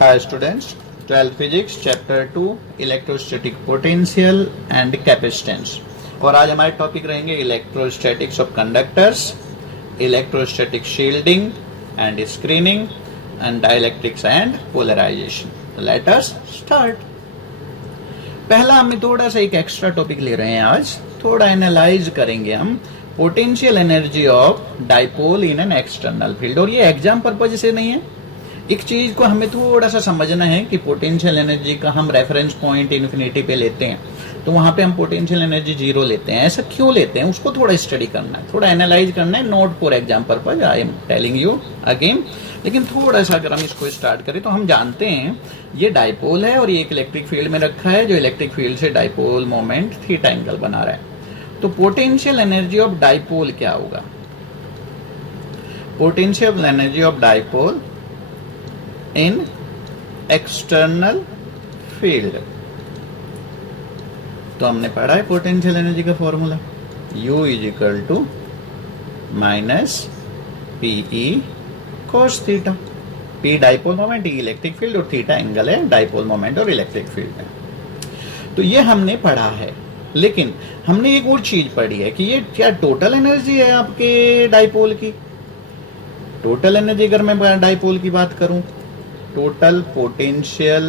Hi students, 12th Physics Chapter 2 Electrostatic Potential and Capacitance। और आज हमारे टॉपिक रहेंगे electrostatics of conductors, electrostatic shielding and screening and dielectrics and polarisation. Let us start. पहला हमें थोड़ा सा एक एक्स्ट्रा टॉपिक ले रहे हैं आज, थोड़ा एनालाइज करेंगे हम potential energy of dipole in an external field. और ये एग्जाम पर्पज से नहीं है, एक चीज को हमें थोड़ा सा समझना है कि पोटेंशियल एनर्जी का हम रेफरेंस पॉइंट इन्फिनिटी पे लेते हैं तो वहां पे हम पोटेंशियल एनर्जी जीरो लेते हैं। ऐसा क्यों लेते हैं उसको थोड़ा स्टडी करना है, थोड़ा एनालाइज करना है, not for exam purpose, I am telling you again. लेकिन थोड़ा सा अगर हम इसको स्टार्ट करें तो हम जानते हैं ये डाइपोल है और ये एक इलेक्ट्रिक फील्ड में रखा है जो इलेक्ट्रिक फील्ड से डाइपोल मोमेंट थीटा एंगल बना रहा है। तो पोटेंशियल एनर्जी ऑफ डाइपोल क्या होगा? Potential energy of dipole in external field, तो हमने पढ़ा है पोटेंशियल एनर्जी का formula U is equal to minus PE cos theta. P dipole moment, E electric field और थीटा एंगल है डाइपोल मोमेंट और इलेक्ट्रिक फील्ड में। तो ये हमने पढ़ा है, लेकिन हमने एक और चीज पढ़ी है कि ये क्या टोटल एनर्जी है आपके डाइपोल की। टोटल एनर्जी अगर मैं डाइपोल की बात करूं, total potential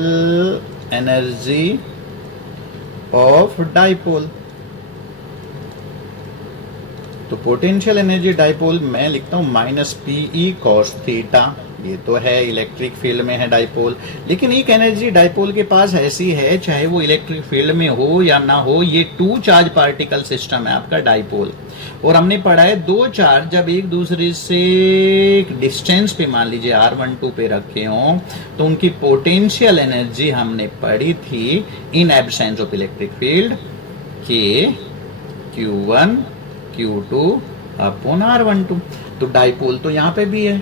energy of dipole, तो पोटेंशियल एनर्जी डाइपोल मैं लिखता हूं माइनस PE cos थीटा। ये तो है इलेक्ट्रिक फील्ड में है डाइपोल, लेकिन एक एनर्जी डाइपोल के पास ऐसी है चाहे वो इलेक्ट्रिक फील्ड में हो या ना हो, ये टू चार्ज पार्टिकल सिस्टम है आपका डाइपोल। और हमने पढ़ा है दो चार्ज जब एक दूसरे से डिस्टेंस पे मान लीजिए R12 पे रखे हों तो उनकी पोटेंशियल एनर्जी हमने पढ़ी थी in absence of electric field के Q1 Q2 अपॉन R12। तो डाइपोल तो यहाँ पे भी है,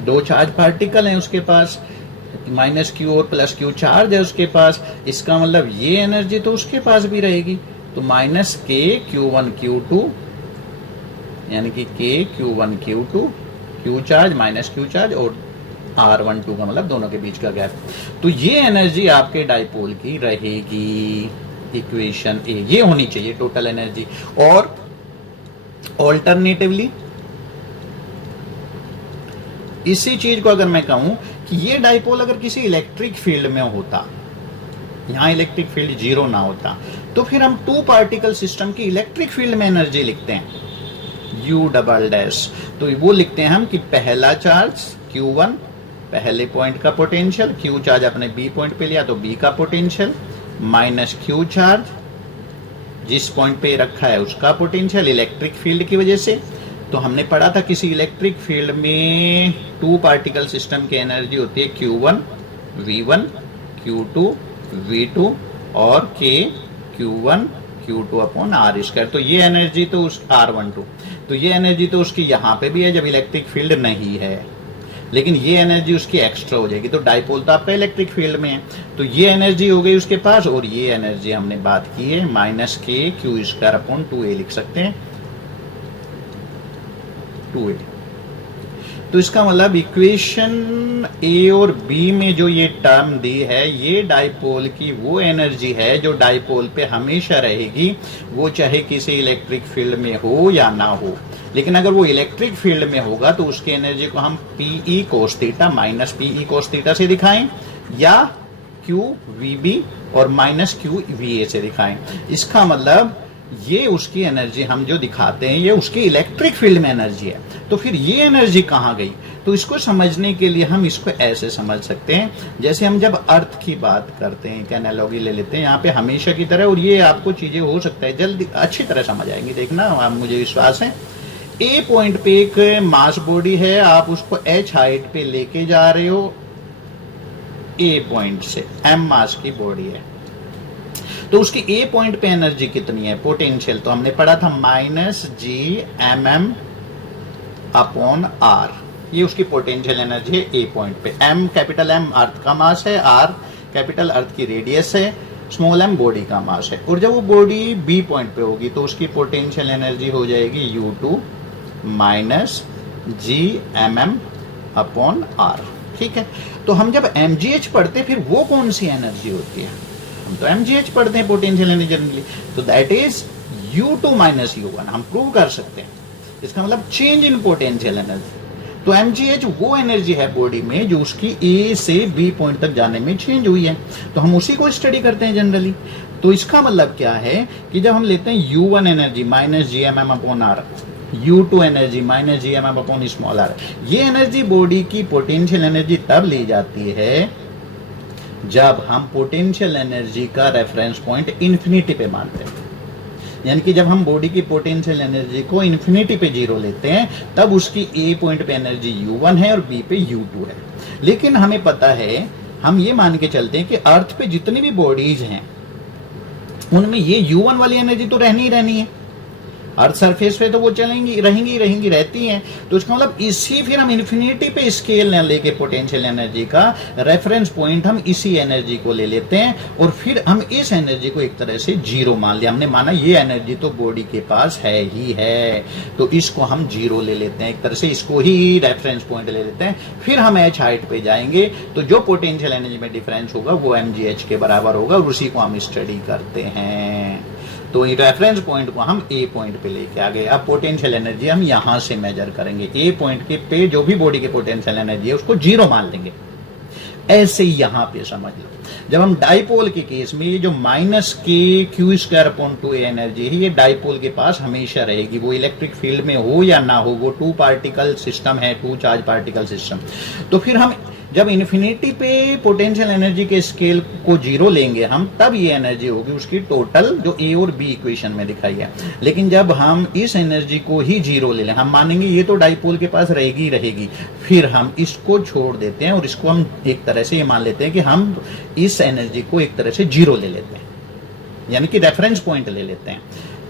दो चार्ज पार्टिकल हैं उसके पास, माइनस Q और प्लस Q चार्ज है उसके पास, इसका मतलब ये एनर्जी तो उसके पास भी रहेगी। तो माइनस K Q1 Q2 यानी कि K Q1 Q2, Q charge minus Q charge और R12 का मतलब दोनों के बीच का गैप। तो ये एनर्जी आपके डाइपोल की रहेगी, इक्वेशन ए ये होनी चाहिए टोटल एनर्जी। और ऑल्टरनेटिवली इसी चीज को अगर मैं कहूं कि ये डाइपोल अगर किसी इलेक्ट्रिक फील्ड में होता, यहां इलेक्ट्रिक फील्ड जीरो ना होता, तो फिर हम टू पार्टिकल सिस्टम की इलेक्ट्रिक फील्ड में एनर्जी लिखते हैं U डबल डैश। तो वो लिखते हैं हम कि पहला चार्ज Q1 पहले पॉइंट का पोटेंशियल, Q चार्ज अपने B पॉइंट पे लिया तो B का पोटेंशियल, माइनस Q चार्ज जिस पॉइंट पे रखा है उसका पोटेंशियल इलेक्ट्रिक फील्ड की वजह से। तो हमने पढ़ा था किसी इलेक्ट्रिक फील्ड में टू पार्टिकल सिस्टम की एनर्जी होती है Q1 V1 Q2 V2 और K Q1 Q2 upon R square. तो ये एनर्जी तो उस R12, तो ये एनर्जी तो उसकी यहाँ पे भी है जब इलेक्ट्रिक फील्ड नहीं है, लेकिन ये एनर्जी उसकी एक्स्ट्रा हो जाएगी। तो डाइपोल तो आपका इलेक्ट्रिक फील्ड में है, तो ये एनर्जी हो गई उसके पास, और ये एनर्जी हमने बात की है minus K Q square upon 2A लिख सकते हैं 2A। तो इसका मतलब इक्वेशन A और B में जो ये टर्म दी है ये डाइपोल की वो एनर्जी है जो डाइपोल पे हमेशा रहेगी, वो चाहे किसी इलेक्ट्रिक फील्ड में हो या ना हो। लेकिन अगर वो इलेक्ट्रिक फील्ड में होगा तो उसकी एनर्जी को हम PE cos theta minus PE cos theta से दिखाएं या QVB और माइनस QVA से दिखाएं। इसका मतलब ये उसकी एनर्जी हम जो दिखाते हैं ये उसकी इलेक्ट्रिक फील्ड में एनर्जी है। तो फिर ये एनर्जी कहाँ गई? तो इसको समझने के लिए हम इसको ऐसे समझ सकते हैं, जैसे हम जब अर्थ की बात करते हैं, एक एनालॉजी ले लेते हैं यहाँ पे हमेशा की तरह, और ये आपको चीजें हो सकता है जल्दी अच्छी तरह समझ आएंगी, देखना आप, मुझे विश्वास है। ए पॉइंट पे एक मास बॉडी है, आप उसको H हाइट पे लेके जा रहे हो, ए पॉइंट से M मास की बॉडी है, तो उसकी ए पॉइंट पे एनर्जी कितनी है पोटेंशियल? तो हमने पढ़ा था माइनस G अपॉन R, ये उसकी पोटेंशियल एनर्जी है ए पॉइंट पे। M कैपिटल M अर्थ का मास है, R कैपिटल अर्थ की रेडियस है, स्मॉल m बॉडी का मास है। और जब वो बॉडी B पॉइंट पे होगी तो उसकी पोटेंशियल एनर्जी हो जाएगी U2 minus G upon R। ठीक है। तो हम जब mgh पढ़ते हैं, फिर वो कौन सी एनर्जी होती है? हम तो mgh पढ़ते हैं पोटेंशियल एनर्जी जनरली, तो that is U2 minus U1, हम प्रूव कर सकते हैं। इसका मतलब चेंज इन पोटेंशियल एनर्जी। तो mgh वो एनर्जी है बॉडी में जो उसकी A से B पॉइंट तक जाने में चेंज हुई है, तो हम उसी को स्टडी करते हैं जनरली। तो इसका मतलब क्या है कि जब हम लेते हैं U1 energy minus GMM upon R, U2 energy minus GMM upon small r, ये एनर्जी बॉडी की पोटेंशियल एनर्जी तब ली जाती है जब हम पोटेंशियल एनर्जी का रेफरेंस पॉइंट इन्फिनिटी पे मानते हैं। यानी कि जब हम बॉडी की पोटेंशियल एनर्जी को इन्फिनिटी पे जीरो लेते हैं, तब उसकी ए पॉइंट पे एनर्जी U1 है और बी पे U2 है। लेकिन हमें पता है, हम ये मान के चलते हैं कि अर्थ पे जितनी भी बॉडीज हैं उनमें ये U1 वाली एनर्जी तो रहनी ही रहनी है। अर्थ सरफेस पे तो वो चलेंगी, रहेंगी रहती हैं। तो इसका मतलब इसी, फिर हम इन्फिनिटी पे स्केल न लेके पोटेंशियल एनर्जी का रेफरेंस पॉइंट हम इसी एनर्जी को ले लेते हैं, और फिर हम इस एनर्जी को एक तरह से जीरो मान लिया। हमने माना ये एनर्जी तो बॉडी के पास है ही है, तो इसको हम जीरो ले लेते हैं, एक तरह से इसको ही रेफरेंस पॉइंट ले लेते हैं। फिर हम h हाइट पे जाएंगे, तो जो पोटेंशियल एनर्जी में डिफरेंस होगा वो mgh के बराबर होगा, और उसी को हम स्टडी करते हैं। तो ये रेफरेंस पॉइंट को हम ए पॉइंट पे लेके आ गए। अब पोटेंशियल एनर्जी हम यहां से मेजर करेंगे, ए पॉइंट के पे जो भी बॉडी के पोटेंशियल एनर्जी है उसको जीरो मान लेंगे। ऐसे ही यहां पे समझ लो, जब हम डाइपोल के केस में ये जो माइनस के Q square upon 2a energy है, ये डाइपोल के पास हमेशा रहेगी, वो इलेक्ट्रिक फील्ड में हो या ना हो, वो टू पार्टिकल सिस्टम है, टू चार्ज पार्टिकल सिस्टम। तो फिर हम जब इन्फिनिटी पे पोटेंशियल एनर्जी के स्केल को जीरो लेंगे हम, तब ये एनर्जी होगी उसकी टोटल जो ए और बी इक्वेशन में दिखाई है। लेकिन जब हम इस एनर्जी को ही जीरो ले लें, हम मानेंगे ये तो डाइपोल के पास रहेगी, फिर हम इसको छोड़ देते हैं और इसको हम एक तरह से ये मान लेते हैं कि हम इस एनर्जी को एक तरह से जीरो ले लेते हैं, यानी कि रेफरेंस पॉइंट ले लेते हैं।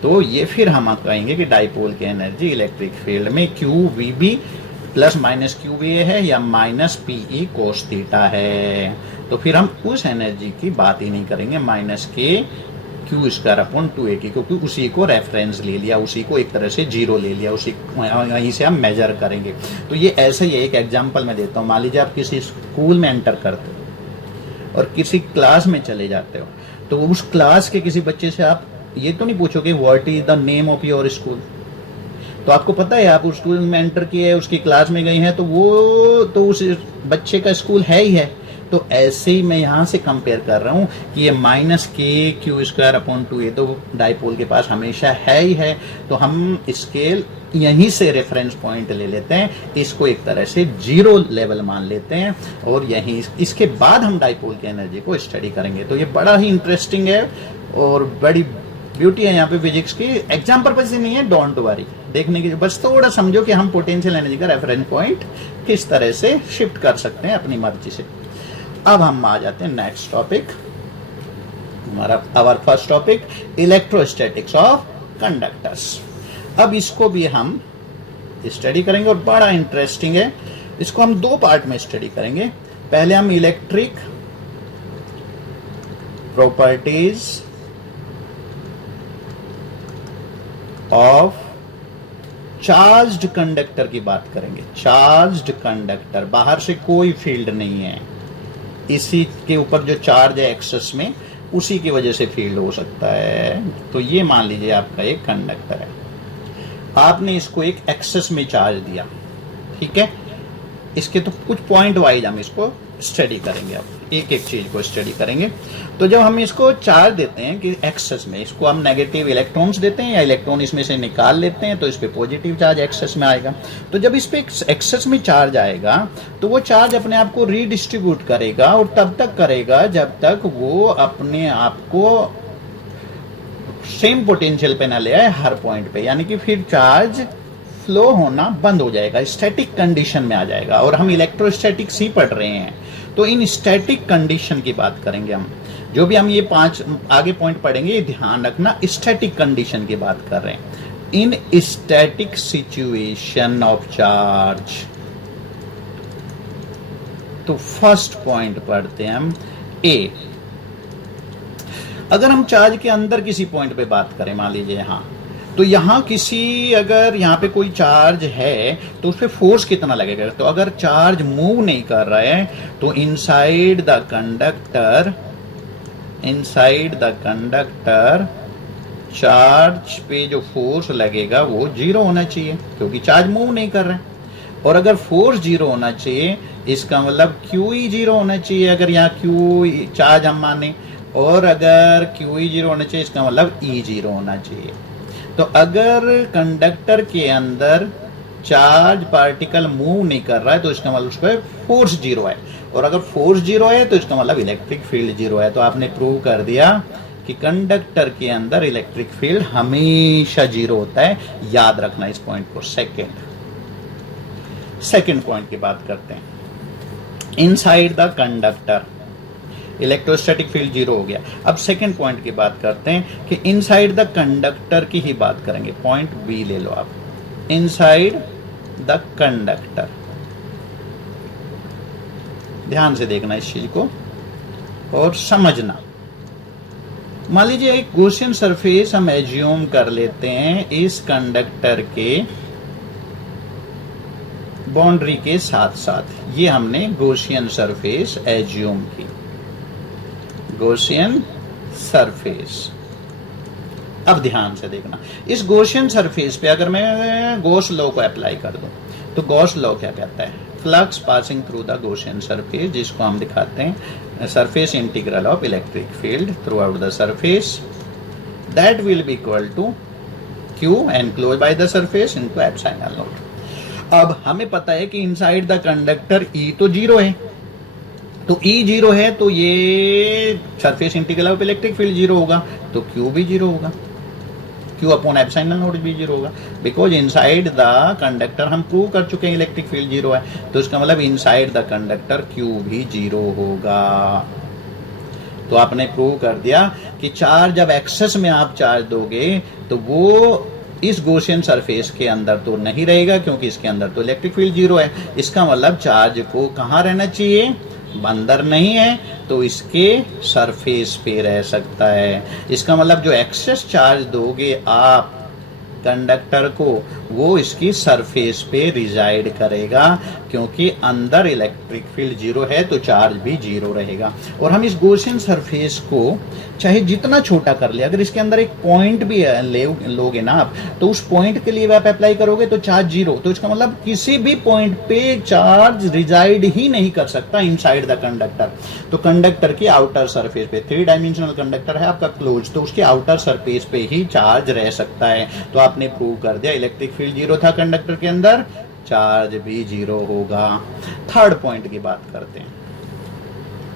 तो ये फिर हम कहेंगे कि डाइपोल की एनर्जी इलेक्ट्रिक फील्ड में QVB प्लस माइनस QVA है या माइनस PE कोस थीटा है। तो फिर हम उस एनर्जी की बात ही नहीं करेंगे माइनस के क्यू स्क्वायर अपॉन 2a की, क्योंकि उसी को रेफरेंस ले लिया, उसी को एक तरह से जीरो ले लिया, उसी वहीं से हम मेजर करेंगे। तो ये ऐसे ही एक एग्जांपल मैं देता हूँ। मान लीजिए आप किसी स्कूल में एंटर करते हो और किसी क्लास में चले जाते हो, तो उस क्लास के किसी बच्चे से आप ये तो नहीं पूछोगे what is the name of your school. तो आपको पता है आप उस स्कूल में एंटर किए हैं, उसकी क्लास में गई हैं, तो वो तो उस बच्चे का स्कूल है ही है। तो ऐसे ही मैं यहाँ से कंपेयर कर रहा हूँ कि ये माइनस के क्यू स्क्वायर अपॉन 2a तो डाइपोल के पास हमेशा है ही है। तो हम स्केल यहीं से रेफरेंस पॉइंट ले लेते हैं, इसको एक तरह से जीरो लेवल मान लेते हैं, और यहीं इसके बाद हम डाइपोल की एनर्जी को स्टडी करेंगे। तो ये बड़ा ही इंटरेस्टिंग है और बड़ी ब्यूटी है यहाँ पे फिजिक्स की। एग्जाम पर्पज से नहीं है, डोंट वरी, देखने की बस थोड़ा समझो कि हम पोटेंशियल एनर्जी का रेफरेंस पॉइंट किस तरह से शिफ्ट कर सकते हैं अपनी मर्जी से। अब हम आ जाते हैं नेक्स्ट टॉपिक, हमारा our first topic electrostatics of conductors. अब इसको भी हम स्टडी करेंगे और बड़ा इंटरेस्टिंग है। इसको हम दो पार्ट में स्टडी करेंगे। पहले हम electric properties of charged conductor की बात करेंगे। चार्ज्ड कंडक्टर, बाहर से कोई फील्ड नहीं है, इसी के ऊपर जो चार्ज है एक्सेस में, उसी की वजह से फील्ड हो सकता है। तो ये मान लीजिए आपका एक कंडक्टर है, आपने इसको एक एक्सेस में चार्ज दिया, ठीक है। इसके तो कुछ पॉइंट वाइज हम इसको स्टडी करेंगे, अब एक एक चीज को स्टडी करेंगे। तो जब हम इसको चार्ज देते हैं कि एक्सेस में, इसको हम नेगेटिव इलेक्ट्रॉन्स देते हैं या इलेक्ट्रॉन इसमें से निकाल लेते हैं, तो इस पे पॉजिटिव चार्ज एक्सेस में आएगा। तो जब इस पे एक्सेस में चार्ज आएगा तो वो चार्ज अपने आप को रीडिस्ट्रीब्यूट करेगा, और तब तक करेगा जब तक वो अपने आप को सेम पोटेंशियल पे ना ले आए हर पॉइंट पे, यानी कि फिर चार्ज फ्लो होना बंद हो जाएगा, स्टैटिक कंडीशन में आ जाएगा। और हम इलेक्ट्रोस्टैटिक्स ही पढ़ रहे हैं, तो इन स्टैटिक कंडीशन की बात करेंगे हम। जो भी हम ये 5 आगे पॉइंट पढ़ेंगे, ये ध्यान रखना, स्टैटिक कंडीशन की बात कर रहे हैं। इन स्टैटिक सिचुएशन ऑफ चार्ज, तो फर्स्ट पॉइंट पढ़ते हैं हम ए। अगर हम चार्ज के अंदर किसी पॉइंट पे बात करें, मान लीजिए यहां, तो यहाँ किसी अगर यहाँ पे कोई चार्ज है तो उस पर फोर्स कितना लगेगा? तो अगर चार्ज मूव नहीं कर रहा है तो इनसाइड द कंडक्टर चार्ज पे जो फोर्स लगेगा वो जीरो होना चाहिए, क्योंकि चार्ज मूव नहीं कर रहा है। और अगर फोर्स जीरो होना चाहिए, इसका मतलब क्यू ई जीरो होना चाहिए, अगर यहाँ क्यू चार्ज हम माने, और अगर क्यू ई जीरो होना चाहिए, इसका मतलब ई जीरो होना चाहिए। तो अगर कंडक्टर के अंदर चार्ज पार्टिकल मूव नहीं कर रहा है तो इसका मतलब उस पर फोर्स जीरो है, और अगर फोर्स जीरो है तो इसका मतलब इलेक्ट्रिक फील्ड जीरो है। तो आपने प्रूव कर दिया कि कंडक्टर के अंदर इलेक्ट्रिक फील्ड हमेशा जीरो होता है। याद रखना इस पॉइंट को। सेकंड पॉइंट की बात करते हैं। Inside the conductor electrostatic field zero हो गया। अब सेकंड पॉइंट की बात करते हैं कि इनसाइड द कंडक्टर की ही बात करेंगे। पॉइंट बी ले लो आप, इनसाइड द कंडक्टर। ध्यान से देखना इस चीज को और समझना। मान लीजिए एक गॉसियन सरफेस हम एज्यूम कर लेते हैं इस कंडक्टर के बाउंड्री के साथ साथ। ये हमने गॉसियन सरफेस एज्यूम की, गॉसियन सरफेस। अब ध्यान से देखना, इस गॉसियन सरफेस पे अगर मैं गॉस लॉ को अप्लाई कर दूं तो गॉस लॉ क्या कहता है? Flux passing through the Gaussian surface, जिसको हम दिखाते हैं surface integral of electric field through out the surface, that will be equal to Q enclose by the surface into epsilon naught. अब हमें पता है कि इनसाइड द कंडक्टर ई तो जीरो है, तो ई जीरो है तो ये surface integral of electric field zero होगा, तो क्यू भी जीरो होगा, क्यू अपॉन एप्सिलॉन नॉट भी जीरो होगा, बिकॉज इनसाइड द कंडक्टर हम प्रूव कर चुके हैं इलेक्ट्रिक फील्ड जीरो है, तो इसका मतलब इनसाइड द कंडक्टर क्यू भी जीरो होगा। तो आपने प्रूव कर दिया कि चार्ज जब एक्सेस में आप चार्ज दोगे तो वो इस गॉसियन सरफेस के अंदर तो नहीं रहेगा, क्योंकि इसके अंदर तो इलेक्ट्रिक फील्ड जीरो है। इसका मतलब चार्ज को कहाँ रहना चाहिए? अंदर नहीं है तो इसके सरफेस पे रह सकता है। इसका मतलब जो एक्सेस चार्ज दोगे आप कंडक्टर को, वो इसकी सरफेस पे रिजाइड करेगा, क्योंकि अंदर इलेक्ट्रिक फील्ड जीरो है तो चार्ज भी जीरो रहेगा। और हम इस गॉसियन सरफेस को चाहे जितना छोटा कर ले, अगर इसके अंदर एक पॉइंट भी लोगे ना आप, तो उस पॉइंट के लिए आप अप्लाई करोगे तो चार्ज जीरो। तो इसका मतलब किसी भी पॉइंट पे चार्ज रिजाइड ही नहीं कर सकता इनसाइड द कंडक्टर। तो कंडक्टर की आउटर सरफेस पे, 3 डायमेंशनल कंडक्टर है आपका क्लोज, तो उसके आउटर सरफेस पे ही चार्ज रह सकता है। तो आपने प्रूव कर दिया इलेक्ट्रिक फील्ड जीरो था कंडक्टर के अंदर, चार्ज भी जीरो होगा। थर्ड पॉइंट की बात करते हैं,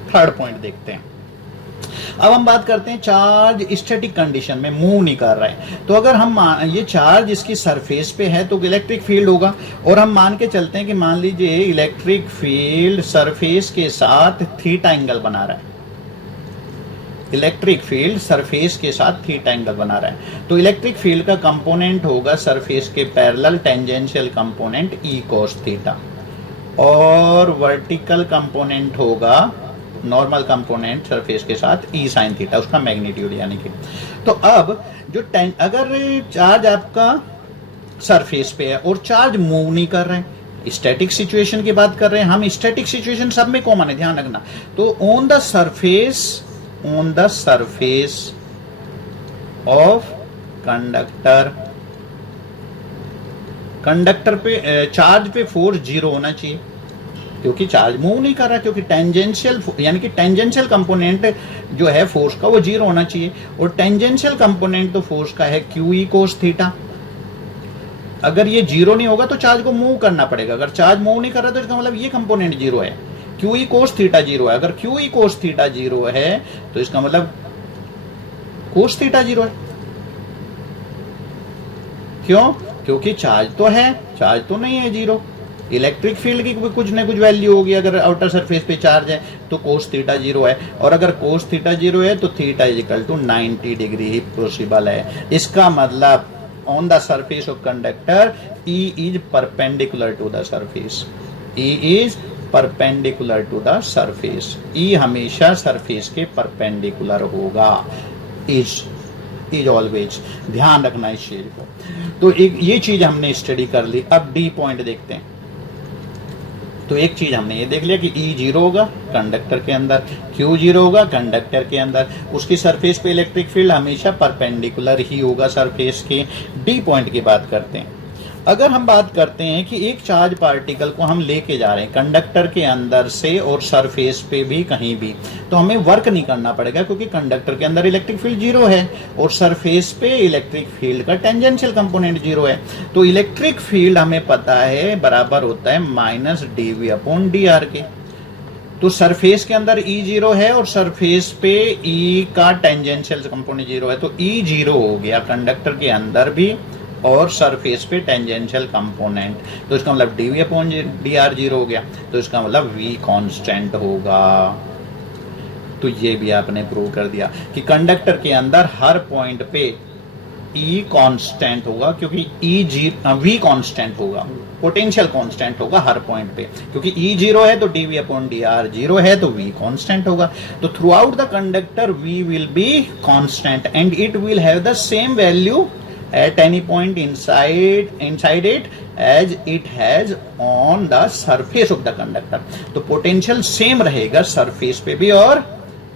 थर्ड पॉइंट देखते हैं। अब हम बात करते हैं चार्ज स्टैटिक कंडीशन में मूव नहीं कर रहा है, तो अगर हम ये चार्ज इसकी सरफेस पे है तो इलेक्ट्रिक फील्ड होगा। और हम मान के चलते हैं कि मान लीजिए इलेक्ट्रिक फील्ड सरफेस के साथ थीटा एंगल बना रहा है, इलेक्ट्रिक फील्ड सरफेस के साथ थीटा एंगल बना रहा है, तो इलेक्ट्रिक फील्ड का कंपोनेंट होगा सरफेस के parallel tangential component E cos theta, और वर्टिकल कंपोनेंट होगा नॉर्मल कंपोनेंट सरफेस के साथ ई साइन थीटा, उसका मैग्नीट्यूड यानी कि। तो अब जो अगर चार्ज आपका सरफेस पे है और चार्ज मूव नहीं कर रहे हैं, स्टैटिक सिचुएशन की बात कर रहे हैं हम, स्टैटिक सिचुएशन सब में कॉमन है, ध्यान रखना। तो on the surface of conductor पे चार्ज पे फोर्स जीरो होना चाहिए, क्योंकि चार्ज मूव नहीं कर रहा, क्योंकि टेंजेंशियल यानी कि टेंजेंशियल कंपोनेंट जो है फोर्स का वो जीरो होना चाहिए, और टेंजेंशियल कंपोनेंट तो फोर्स का है क्यू ई कोस थीटा। अगर ये जीरो नहीं होगा तो चार्ज को मूव करना पड़ेगा, अगर चार्ज मूव नहीं कर रहा तो इसका मतलब ये कंपोनेंट जीरो है, Q E cos theta zero है। अगर Q E cos theta zero है तो इसका मतलब कोस थीटा जीरो है। क्यों? क्योंकि चार्ज तो है, चार्ज तो नहीं है जीरो। इलेक्ट्रिक फील्ड की कुछ न कुछ वैल्यू होगी, अगर आउटर सरफेस पे चार्ज है तो कोस थीटा जीरो है, और अगर कोस थीटा जीरो है तो theta is equal to 90 degree ही पॉसिबल है। इसका मतलब on the surface of conductor E is perpendicular to the surface, E is perpendicular to the surface, E हमेशा सरफेस के परपेंडिकुलर होगा। इज इज ऑलवेज, ध्यान रखना इस चीज को। तो एक ये चीज हमने स्टडी कर ली। अब डी पॉइंट देखते हैं। तो एक चीज हमने ये देख लिया कि ई जीरो होगा कंडक्टर के अंदर, क्यू जीरो होगा कंडक्टर के अंदर, उसकी सरफेस पे इलेक्ट्रिक फील्ड हमेशा परपेंडिकुलर ही होगा सरफेस के। डी पॉइंट की बात करते हैं। अगर हम बात करते हैं कि एक चार्ज पार्टिकल को हम लेके जा रहे हैं कंडक्टर के अंदर से और सरफेस पे भी कहीं भी, तो हमें वर्क नहीं करना पड़ेगा क्योंकि कंडक्टर के अंदर इलेक्ट्रिक फील्ड जीरो है और सरफेस पे इलेक्ट्रिक फील्ड का टेंजेंशियल कंपोनेंट जीरो है। तो इलेक्ट्रिक फील्ड हमें पता है बराबर होता है माइनस dv अपॉन dr के। तो सरफेस के अंदर E जीरो है और सरफेस पे E का टेंजेंशियल कंपोनेंट जीरो है, तो E जीरो हो गया कंडक्टर के अंदर भी और सरफेस पे टेंजेंशियल कंपोनेंट। तो इसका मतलब dv अपॉन dr जीरो हो गया, तो इसका मतलब v कांस्टेंट होगा। तो ये भी आपने प्रूव कर दिया कि कंडक्टर के अंदर हर पॉइंट पे E कांस्टेंट होगा क्योंकि v कांस्टेंट होगा, पोटेंशियल कांस्टेंट होगा हर पॉइंट पे, क्योंकि E जीरो है तो dv अपॉन dr जीरो है तो v कांस्टेंट होगा। तो through out the conductor v will be constant and it will have the same value at any point inside it as it has on the surface of the conductor। तो potential same रहेगा surface पे भी और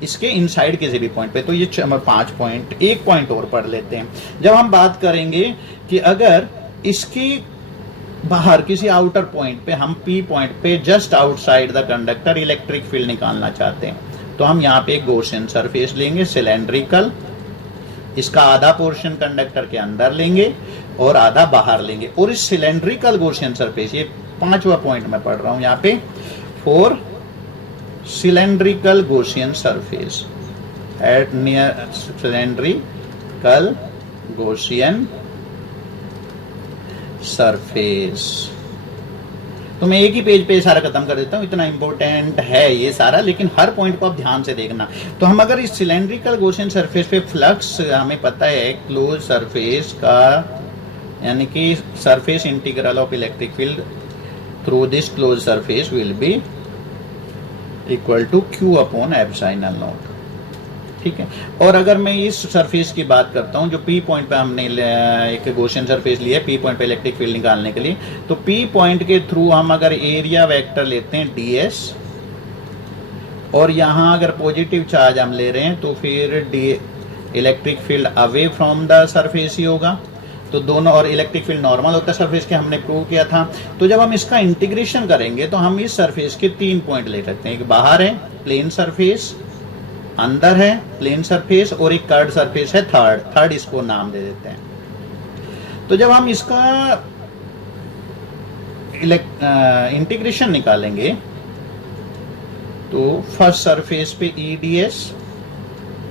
इसके inside किसी भी point पे। तो ये 5 पॉइंट, एक पॉइंट और पढ़ लेते हैं। जब हम बात करेंगे कि अगर इसकी बाहर किसी आउटर पॉइंट पे हम P पॉइंट पे just outside the conductor electric field निकालना चाहते हैं, तो हम यहाँ पे एक गॉसियन सरफेस लेंगे सिलेंड्रिकल, इसका आधा पोर्शन कंडक्टर के अंदर लेंगे और आधा बाहर लेंगे, और इस सिलेंड्रिकल गॉसियन सरफेस, ये 5वां पॉइंट मैं पढ़ रहा हूं यहाँ पे, for cylindrical Gaussian surface at near cylindrical Gaussian surface. तो मैं एक ही पेज पे सारा खत्म कर देता हूँ, इतना इंपॉर्टेंट है ये सारा, लेकिन हर पॉइंट को आप ध्यान से देखना। तो हम अगर इस सिलेंड्रिकल गॉसियन सरफेस पे फ्लक्स हमें पता है क्लोज सरफेस का, यानी कि surface integral of electric field through this close surface will be equal to q upon epsilon naught, ठीक है। और अगर मैं इस सरफेस की बात करता हूं जो P पॉइंट पे हमने एक गॉसियन सरफेस लिया है P पॉइंट पे इलेक्ट्रिक फील्ड निकालने के लिए, तो P पॉइंट के थ्रू हम अगर एरिया वेक्टर लेते हैं ds, और यहां अगर पॉजिटिव चार्ज हम ले रहे हैं तो फिर electric field away from the surface ही होगा। तो दोनों, और इलेक्ट्रिक फील्ड नॉर्मल होता है सरफेस के, हमने प्रूव किया था। तो जब हम इसका इंटीग्रेशन करेंगे तो हम इस सरफेस के 3 पॉइंट ले सकते हैं, एक बाहर है प्लेन सरफेस, अंदर है प्लेन सरफेस, और एक कर्ड सरफेस है थर्ड इसको नाम दे देते हैं। तो जब हम इसका इंटीग्रेशन निकालेंगे तो फर्स्ट सरफेस पे ई ds,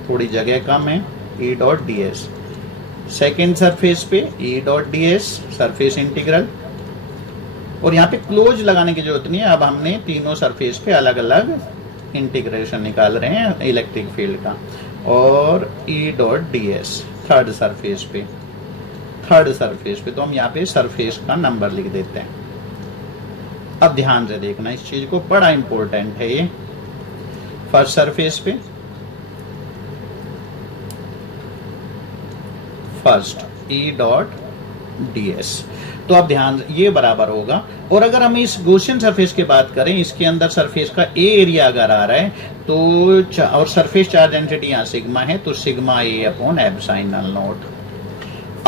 थोड़ी जगह कम है, E dot ds, second surface पे E dot ds surface integral, और यहाँ पे क्लोज लगाने की जरूरत नहीं है। अब हमने तीनों सरफेस पे अलग अलग इंटीग्रेशन निकाल रहे हैं इलेक्ट्रिक फील्ड का, और E dot ds third surface पे, तो हम यहाँ पे सरफेस का नंबर लिख देते हैं। अब ध्यान से देखना इस चीज को, बड़ा इंपॉर्टेंट है ये। फर्स्ट सरफेस पे फर्स्ट E डॉट ds, तो अब ध्यान, ये बराबर होगा। और अगर हम इस गॉसियन सरफेस की बात करें, इसके अंदर सरफेस का ए एरिया अगर आ रहा है तो और सरफेस चार्ज डेंसिटी यहाँ सिग्मा है, तो सिग्मा ए अपॉन एप्सिलॉन नॉट।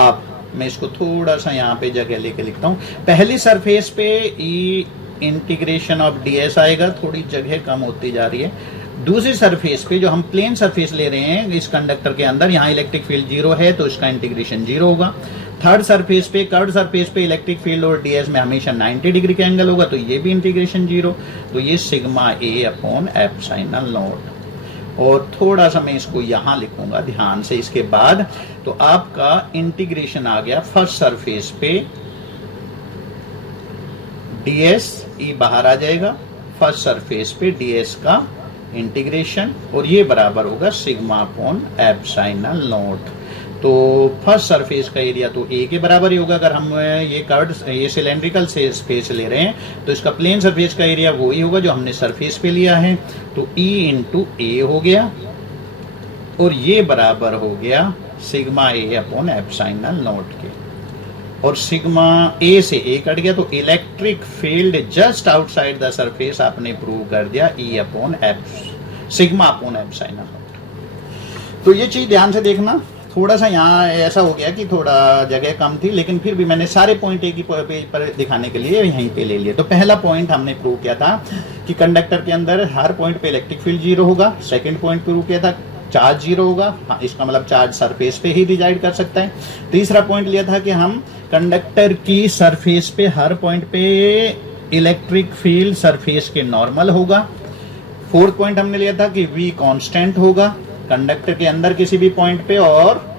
अब मैं इसको थोड़ा सा यहाँ पे जगह लेके लिखता हूँ। पहली सरफेस पे ई इंटीग्रेशन ऑफ ds आएगा, थोड़ी जगह कम होती जा रही है। दूसरी सरफेस पे जो हम प्लेन सरफेस ले रहे हैं इस कंडक्टर के अंदर, यहाँ इलेक्ट्रिक फील्ड जीरो है तो इसका इंटीग्रेशन जीरो होगा। थर्ड सरफेस पे, कर्ड सरफेस पे इलेक्ट्रिक फील्ड और ds में हमेशा 90 डिग्री का एंगल होगा, तो ये भी इंटीग्रेशन जीरो, तो ये sigma A upon epsilon not. और थोड़ा सा मैं इसको यहाँ लिखूंगा ध्यान से इसके बाद। तो आपका इंटीग्रेशन आ गया फर्स्ट सरफेस पे ds, ई बाहर आ जाएगा, फर्स्ट सरफेस पे ds का इंटीग्रेशन, और ये बराबर होगा सिग्मा अपॉन एप्सिलॉन नॉट। तो फर्स्ट सरफेस का एरिया तो ए के बराबर ही होगा। अगर हम ये सिलेंड्रिकल स्पेस ले रहे हैं तो इसका प्लेन सरफेस का एरिया वही होगा जो हमने सरफेस पे लिया है, तो E इंटू ए हो गया, और ये बराबर हो गया sigma A upon epsilon not के, और सिग्मा ए से ए कट गया तो electric field just outside the surface आपने प्रूव कर दिया ई upon app sigma upon epsilon not. तो ये चीज ध्यान से देखना, थोड़ा सा यहाँ ऐसा हो गया कि थोड़ा जगह कम थी, लेकिन फिर भी मैंने सारे पॉइंट एक ही पेज पर दिखाने के लिए यहीं पे ले लिए। तो पहला पॉइंट हमने प्रूव किया था कि कंडक्टर के अंदर हर पॉइंट पे इलेक्ट्रिक फील्ड जीरो होगा। सेकंड पॉइंट प्रूव किया था चार्ज जीरो होगा, हाँ, इसका मतलब चार्ज सरफेस पे ही रिजाइड कर सकता है। तीसरा पॉइंट लिया था कि हम कंडक्टर की सरफेस पे हर पॉइंट पे इलेक्ट्रिक फील्ड सरफेस के नॉर्मल होगा। फोर्थ पॉइंट हमने लिया था कि V कांस्टेंट होगा कंडक्टर के अंदर किसी भी पॉइंट पे, और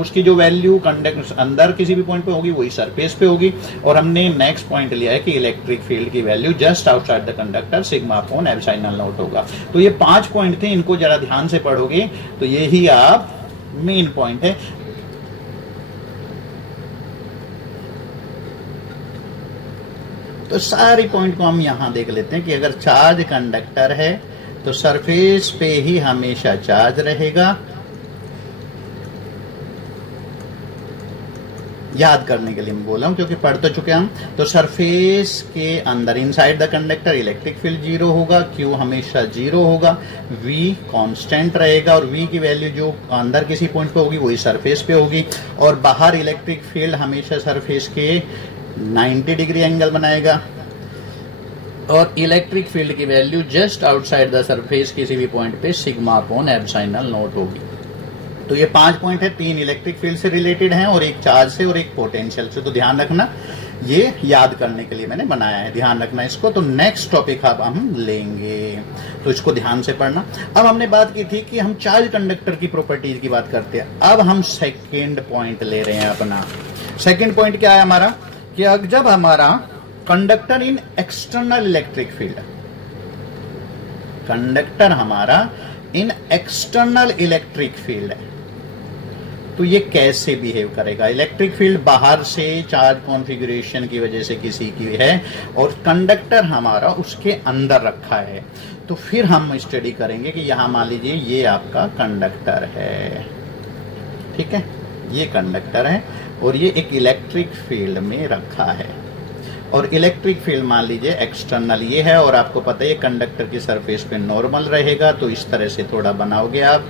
उसकी जो वैल्यू कंडक्टर अंदर किसी भी पॉइंट पे होगी वही सरफेस पे होगी। और हमने नेक्स्ट पॉइंट लिया है कि इलेक्ट्रिक फील्ड की value just outside the conductor sigma upon epsilon not होगा। तो ये 5 पॉइंट थे, इनको जरा ध्यान से पढ़ोगे तो यही आप मेन पॉइंट है। तो सारी पॉइंट को हम यहां देख लेते हैं कि अगर चार्ज कंडक्टर है तो सरफेस पे ही हमेशा चार्ज रहेगा। याद करने के लिए मैं बोल रहा हूं क्योंकि पढ़ तो चुके हम। तो सरफेस के अंदर inside the conductor electric field zero होगा, Q हमेशा जीरो होगा, V कांस्टेंट रहेगा, और V की वैल्यू जो अंदर किसी पॉइंट पे होगी वही सरफेस पे होगी, और बाहर इलेक्ट्रिक फील्ड हमेशा सरफेस के 90 डिग्री एंगल बनाएगा, और इलेक्ट्रिक फील्ड की value just outside the surface किसी भी पॉइंट पे सिग्मा अपॉन एप्सिलॉन नॉट होगी। तो ये 5 पॉइंट है, 3 इलेक्ट्रिक फील्ड से रिलेटेड हैं और एक चार्ज से और एक पोटेंशियल से। तो ध्यान रखना, ये याद करने के लिए मैंने बनाया है, ध्यान रखना इसको। तो नेक्स्ट टॉपिक अब हम लेंगे, तो इसको ध्यान से पढ़ना। अब हमने बात की थी कि हम चार्ज कंडक्टर की प्रॉपर्टीज की बात करते हैं। अब हम सेकेंड पॉइंट ले रहे हैं अपना। सेकेंड पॉइंट क्या है हमारा कि जब हमारा conductor in external electric field, conductor हमारा इन एक्सटर्नल इलेक्ट्रिक फील्ड है, तो ये कैसे बिहेव करेगा। इलेक्ट्रिक फील्ड बाहर से चार्ज कॉन्फ़िगरेशन की वजह से किसी की है और कंडक्टर हमारा उसके अंदर रखा है, तो फिर हम स्टडी करेंगे कि यहां मान लीजिए ये आपका कंडक्टर है, ठीक है, ये कंडक्टर है और ये एक इलेक्ट्रिक फील्ड में रखा है, और इलेक्ट्रिक फील्ड मान लीजिए एक्सटर्नल ये है, और आपको पता है कंडक्टर की सरफेस पे नॉर्मल रहेगा। तो इस तरह से थोड़ा बनाओगे आप,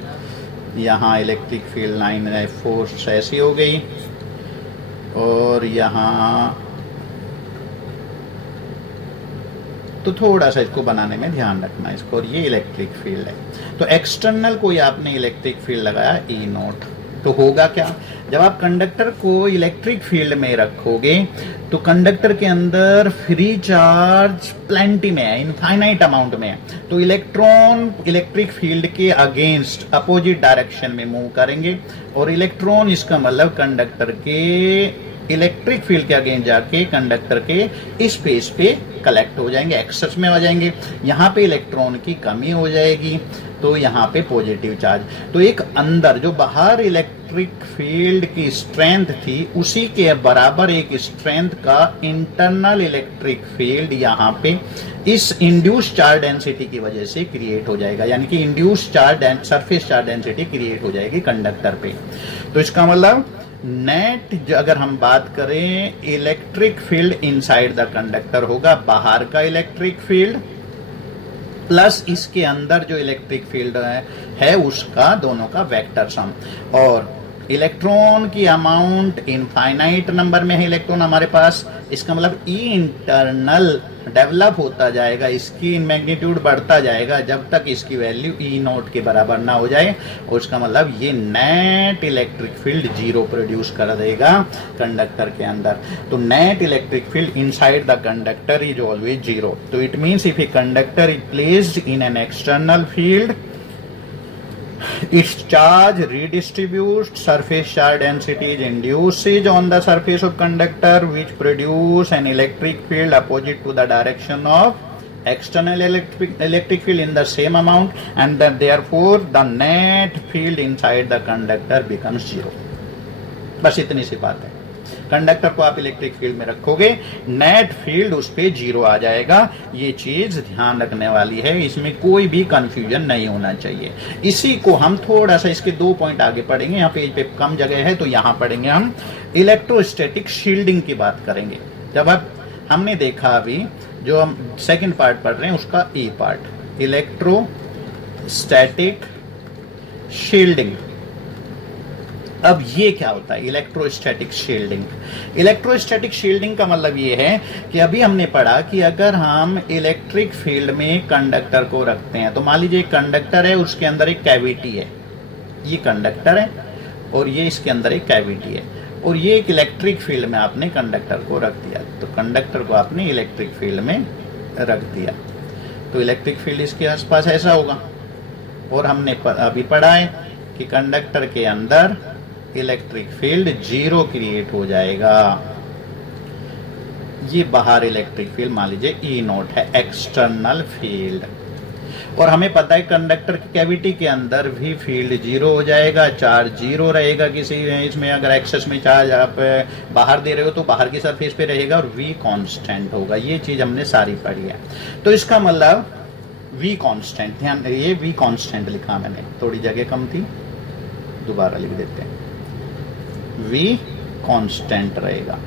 यहाँ इलेक्ट्रिक फील्ड लाइन है, फोर्स ऐसी हो गई, और यहाँ तो थोड़ा सा इसको बनाने में ध्यान रखना इसको, और ये इलेक्ट्रिक फील्ड है। तो एक्सटर्नल कोई आपने इलेक्ट्रिक फील्ड लगाया ई नॉट, तो होगा क्या, जब आप कंडक्टर को इलेक्ट्रिक फील्ड में रखोगे तो कंडक्टर के अंदर फ्री चार्ज प्लेंटी में है, इनफाइनाइट अमाउंट में है, तो इलेक्ट्रॉन इलेक्ट्रिक फील्ड के अगेंस्ट अपोजिट डायरेक्शन में मूव करेंगे, और इलेक्ट्रॉन इसका मतलब कंडक्टर के इलेक्ट्रिक फील्ड के अगेंस्ट जाके कंडक्टर के स्पेस पे कलेक्ट हो जाएंगे, एक्सेस में आ जाएंगे। यहाँ पे इलेक्ट्रॉन की कमी हो जाएगी, तो यहाँ पे पॉजिटिव चार्ज। तो एक अंदर जो बाहर इलेक्ट्रिक फील्ड की स्ट्रेंथ थी उसी के बराबर एक स्ट्रेंथ का इंटरनल इलेक्ट्रिक फील्ड यहाँ पे इस इंड्यूस चार्ज डेंसिटी की वजह से क्रिएट हो जाएगा, यानी कि induce charge surface charge density create हो जाएगी कंडक्टर पे। तो इसका मतलब नेट अगर हम बात करें electric field inside the conductor होगा, बाहर का इलेक्ट्रिक फील्ड प्लस इसके अंदर जो इलेक्ट्रिक फील्ड है उसका दोनों का वेक्टर सम, और इलेक्ट्रॉन की अमाउंट इनफाइनाइट नंबर में है इलेक्ट्रॉन हमारे पास, इसका मतलब ई इंटरनल डेवलप होता जाएगा, इसकी मैग्नीट्यूड बढ़ता जाएगा जब तक इसकी वैल्यू ई नॉट के बराबर ना हो जाए, और उसका मतलब ये net electric field zero produce कर देगा कंडक्टर के अंदर। तो net electric field inside the conductor is always zero. तो it means if a conductor is placed in an external field, its charge redistributes, surface charge density is induces on the surface of conductor which produce an electric field opposite to the direction of external electric field in the same amount, and that therefore the net field inside the conductor becomes zero। बस इतनी सी बात है। Conductor को आप electric field में रखोगे, net field उस पे 0 आ जाएगा। ये चीज ध्यान रखने वाली है, इसमें कोई भी कंफ्यूजन नहीं होना चाहिए। इसी को हम थोड़ा सा इसके 2 पॉइंट आगे पढ़ेंगे, यहाँ पेज पे कम जगह है तो यहाँ पढ़ेंगे हम इलेक्ट्रोस्टैटिक शील्डिंग की बात करेंगे। जब अब हमने देखा अभी जो हम सेकंड पार्ट पढ़ रहे हैं उसका ई पार्ट, इलेक्ट्रोस्टैटिक शील्डिंग। अब ये क्या होता है इलेक्ट्रोस्टैटिक शील्डिंग? इलेक्ट्रोस्टैटिक शील्डिंग का मतलब ये है कि अभी हमने पढ़ा कि अगर हम इलेक्ट्रिक फील्ड में कंडक्टर को रखते हैं, तो मान लीजिए एक कंडक्टर है, उसके अंदर एक कैविटी है, ये कंडक्टर है और ये इसके अंदर एक कैविटी है, और ये एक इलेक्ट्रिक फील्ड में आपने कंडक्टर को रख दिया, तो कंडक्टर को आपने इलेक्ट्रिक फील्ड में रख दिया, तो इलेक्ट्रिक फील्ड इसके आसपास ऐसा होगा। और हमने अभी पढ़ा है कि कंडक्टर के अंदर इलेक्ट्रिक फील्ड 0 क्रिएट हो जाएगा। ये बाहर इलेक्ट्रिक फील्ड मान लीजिए ई नॉट है, एक्सटर्नल फील्ड। और हमें पता है कंडक्टर की कैविटी के अंदर भी फील्ड 0 हो जाएगा, चार्ज 0 रहेगा। किसी इसमें अगर एक्सेस में चार्ज आप बाहर दे रहे हो तो बाहर की सरफेस पे रहेगा और v कांस्टेंट होगा। ये चीज हमने सारी पढ़ी है। तो इसका मतलब v कांस्टेंट, ध्यान ये v कांस्टेंट लिखा मैंने, थोड़ी जगह कम थी, दोबारा लिख देते हैं, v कांस्टेंट रहेगा।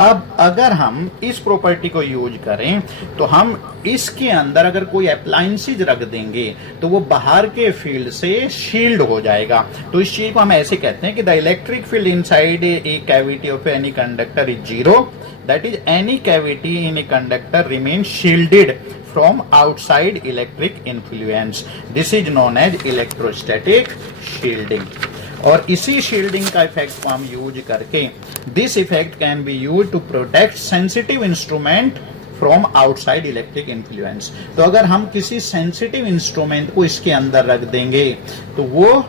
अब अगर हम इस प्रॉपर्टी को यूज करें तो हम इसके अंदर अगर कोई अप्लायंसेज रख देंगे तो वो बाहर के फील्ड से शील्ड हो जाएगा। तो इस चीज को हम ऐसे कहते हैं कि the electric field inside a cavity of any conductor is 0, that is any cavity in a conductor remain shielded from outside electric influence. This is known as electrostatic shielding. और इसी शील्डिंग का इफेक्ट को हम use करके, this effect can be use to protect sensitive instrument from outside electric influence. तो अगर हम किसी सेंसिटिव इंस्ट्रूमेंट को इसके अंदर रख देंगे तो वो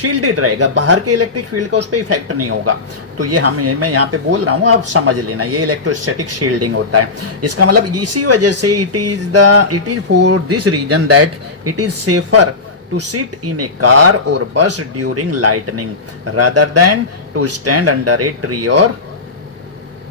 शील्डेड रहेगा, बाहर के इलेक्ट्रिक फील्ड का उस पर इफेक्ट नहीं होगा। तो ये मैं यहाँ पे बोल रहा हूँ, आप समझ लेना, ये इलेक्ट्रोस्टैटिक शील्डिंग होता है। इसका मतलब इसी वजह से it is for this reason that it is safer to sit in a car or bus during lightning rather than to stand under a tree or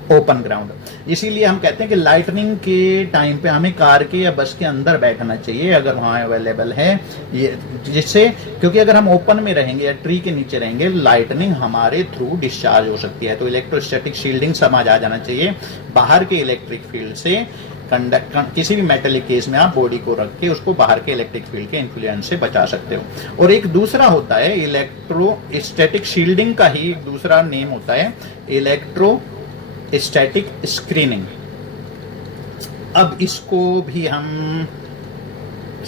open ground। इसीलिए हम कहते हैं कि लाइटनिंग के टाइम पे हमें कार के या बस के अंदर बैठना चाहिए अगर वहां अवेलेबल है, ये जिससे, क्योंकि अगर हम ओपन में रहेंगे या ट्री के नीचे रहेंगे लाइटनिंग हमारे थ्रू डिस्चार्ज हो सकती है। तो इलेक्ट्रोस्टैटिक शील्डिंग समझ आ जाना चाहिए, बाहर के इलेक्ट्रिक फील्ड से किसी भी मेटेलिक केस में आप बॉडी को रख के उसको बाहर के इलेक्ट्रिक फील्ड के इन्फ्लुएंस से बचा सकते हो। और एक दूसरा होता है इलेक्ट्रोस्टैटिक शील्डिंग का ही एक दूसरा नेम होता है इलेक्ट्रोस्टैटिक स्क्रीनिंग। अब इसको भी हम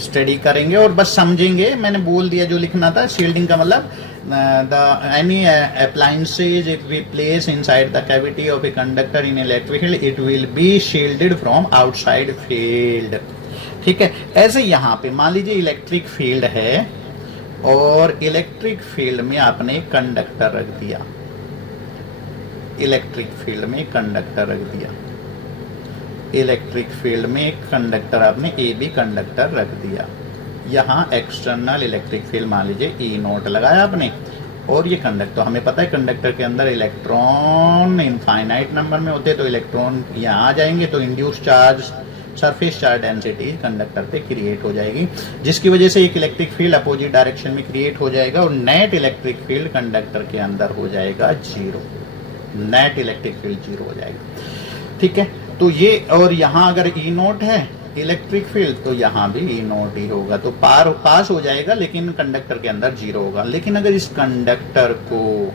स्टडी करेंगे और बस समझेंगे। मैंने बोल दिया जो लिखना था। शील्डिंग का मतलब any appliances if we place inside the cavity of a conductor in electric field it will be shielded from outside field। ठीक है, ऐसे यहाँ पे मान लीजिए इलेक्ट्रिक फील्ड है और इलेक्ट्रिक फील्ड में आपने कंडक्टर रख दिया, इलेक्ट्रिक फील्ड में कंडक्टर रख दिया, इलेक्ट्रिक फील्ड में कंडक्टर आपने ए बी कंडक्टर रख दिया। यहाँ एक्सटर्नल इलेक्ट्रिक फील्ड मान लीजिए ई नोट लगाया आपने, और ये कंडक्टर, तो हमें पता है कंडक्टर के अंदर इलेक्ट्रॉन इनफाइनाइट नंबर में होते हैं, तो इलेक्ट्रॉन यहाँ आ जाएंगे, तो induce charge surface charge density conductor पे क्रिएट हो जाएगी, जिसकी वजह से एक इलेक्ट्रिक फील्ड अपोजिट डायरेक्शन में क्रिएट हो जाएगा और नेट इलेक्ट्रिक फील्ड कंडक्टर के अंदर हो जाएगा 0, नेट इलेक्ट्रिक फील्ड 0 हो जाएगा। ठीक है, तो ये, और यहाँ अगर ई नोट है इलेक्ट्रिक फील्ड तो यहाँ भी ई नोट ही होगा, तो पास हो जाएगा लेकिन कंडक्टर के अंदर 0 होगा। लेकिन अगर इस कंडक्टर को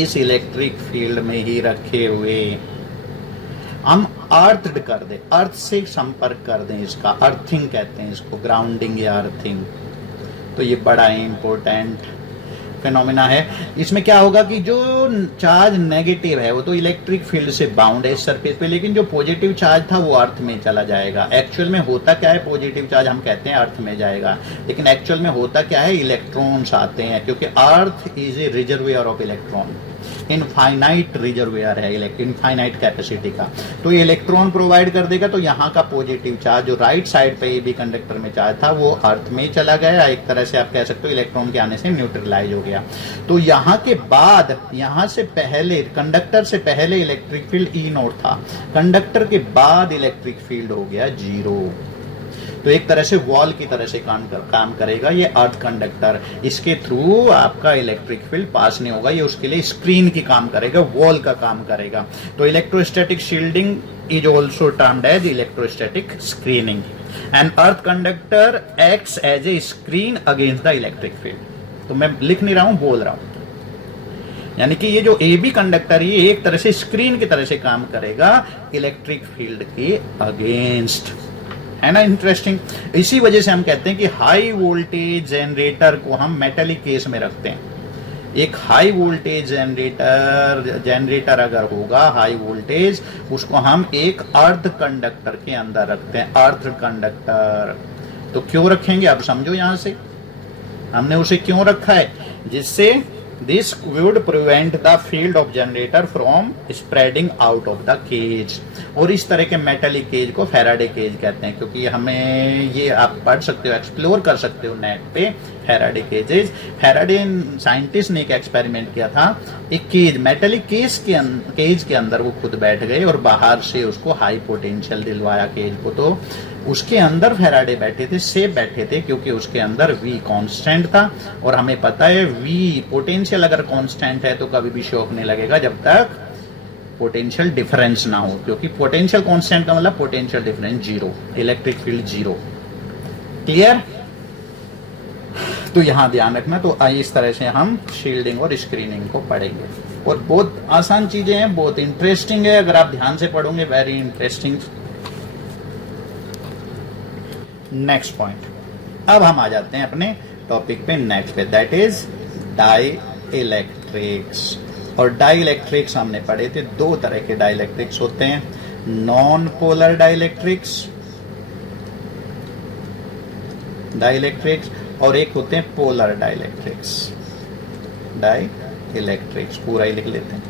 इस इलेक्ट्रिक फील्ड में ही रखे हुए हम अर्थड कर दे, अर्थ से संपर्क कर दें, इसका अर्थिंग कहते हैं इसको, ग्राउंडिंग या अर्थिंग, तो ये बड़ा इंपॉर्टेंट फेनोमेना है। इसमें क्या होगा कि जो चार्ज नेगेटिव है वो तो इलेक्ट्रिक फील्ड से बाउंड है इस सरफेस पे, लेकिन जो पॉजिटिव चार्ज था वो अर्थ में चला जाएगा। एक्चुअल में होता क्या है, पॉजिटिव चार्ज हम कहते हैं अर्थ में जाएगा, लेकिन एक्चुअल में होता क्या है, इलेक्ट्रॉन्स आते हैं, क्योंकि earth is a reservoir of electron. Infinite reservoir है, इनफाइनाइट कैपेसिटी का। तो ये इलेक्ट्रॉन प्रोवाइड कर देगा, तो यहाँ का पॉजिटिव चार्ज जो राइट साइड पे AB कंडक्टर में चार्ज था वो अर्थ में चला गया, एक तरह से आप कह सकते हो इलेक्ट्रॉन के आने से न्यूट्रलाइज हो गया। तो यहाँ के बाद, यहाँ से पहले, कंडक्टर से पहले इलेक्ट्रिक फील्ड E0 था, कंडक्टर के बाद इलेक्ट्रिक फील्ड हो गया 0। तो एक तरह से वॉल की तरह से काम करेगा ये अर्थ कंडक्टर। इसके थ्रू आपका इलेक्ट्रिक फील्ड पास नहीं होगा, ये उसके लिए स्क्रीन की काम करेगा, वॉल का काम करेगा। तो electrostatic shielding is also termed as electrostatic screening. And earth conductor acts as a screen against the electric field. तो मैं लिख नहीं रहा हूं, बोल रहा हूं। यानी कि ये जो AB कंडक्टर ये एक तरह से स्क्रीन की तरह से काम करेगा इलेक्ट्रिक फील्ड के अगेंस्ट, है ना। इंटरेस्टिंग। इसी वजह से हम कहते हैं कि हाई वोल्टेज जनरेटर को हम मेटालिक केस में रखते हैं। एक हाई वोल्टेज जनरेटर अगर होगा हाई वोल्टेज, उसको हम एक अर्थ कंडक्टर के अंदर रखते हैं, अर्थ कंडक्टर। तो क्यों रखेंगे अब समझो, यहां से हमने उसे क्यों रखा है, जिससे this would prevent the field of generator from spreading out of the cage। और इस तरह के मेटालिक केज को फैराडे केज कहते हैं, क्योंकि हमें ये आप पढ़ सकते हो, एक्सप्लोर कर सकते हो नेट पे फैराडे केजेस। फैराडे साइंटिस्ट ने एक एक्सपेरिमेंट किया था, एक केज, मेटालिक केज के अंदर वो खुद बैठ गए और बाहर से उसको हाई पोटेंशियल दिलवाया केज को। तो उसके अंदर फैराडे बैठे थे, सेफ बैठे थे, क्योंकि उसके अंदर V कांस्टेंट था। और हमें पता है V पोटेंशियल अगर कांस्टेंट है तो कभी भी शॉक नहीं लगेगा जब तक पोटेंशियल डिफरेंस ना हो, क्योंकि पोटेंशियल कांस्टेंट का मतलब potential difference 0, electric field 0। Clear. तो यहां ध्यान रखना। तो इस तरह से हम शील्डिंग और स्क्रीनिंग को पढ़ेंगे, और बहुत आसान चीजें हैं, बहुत इंटरेस्टिंग है, अगर आप ध्यान से पढ़ोगे वेरी इंटरेस्टिंग। नेक्स्ट पॉइंट, अब हम आ जाते हैं अपने टॉपिक पे नेक्स्ट पे, दैट इज डाई इलेक्ट्रिक्स। और डाई इलेक्ट्रिक्स हमने पढ़े थे, दो तरह के डाई इलेक्ट्रिक्स होते हैं, नॉन पोलर डाई इलेक्ट्रिक्स और एक होते हैं पोलर डाई इलेक्ट्रिक्स। पूरा ही लिख लेते हैं,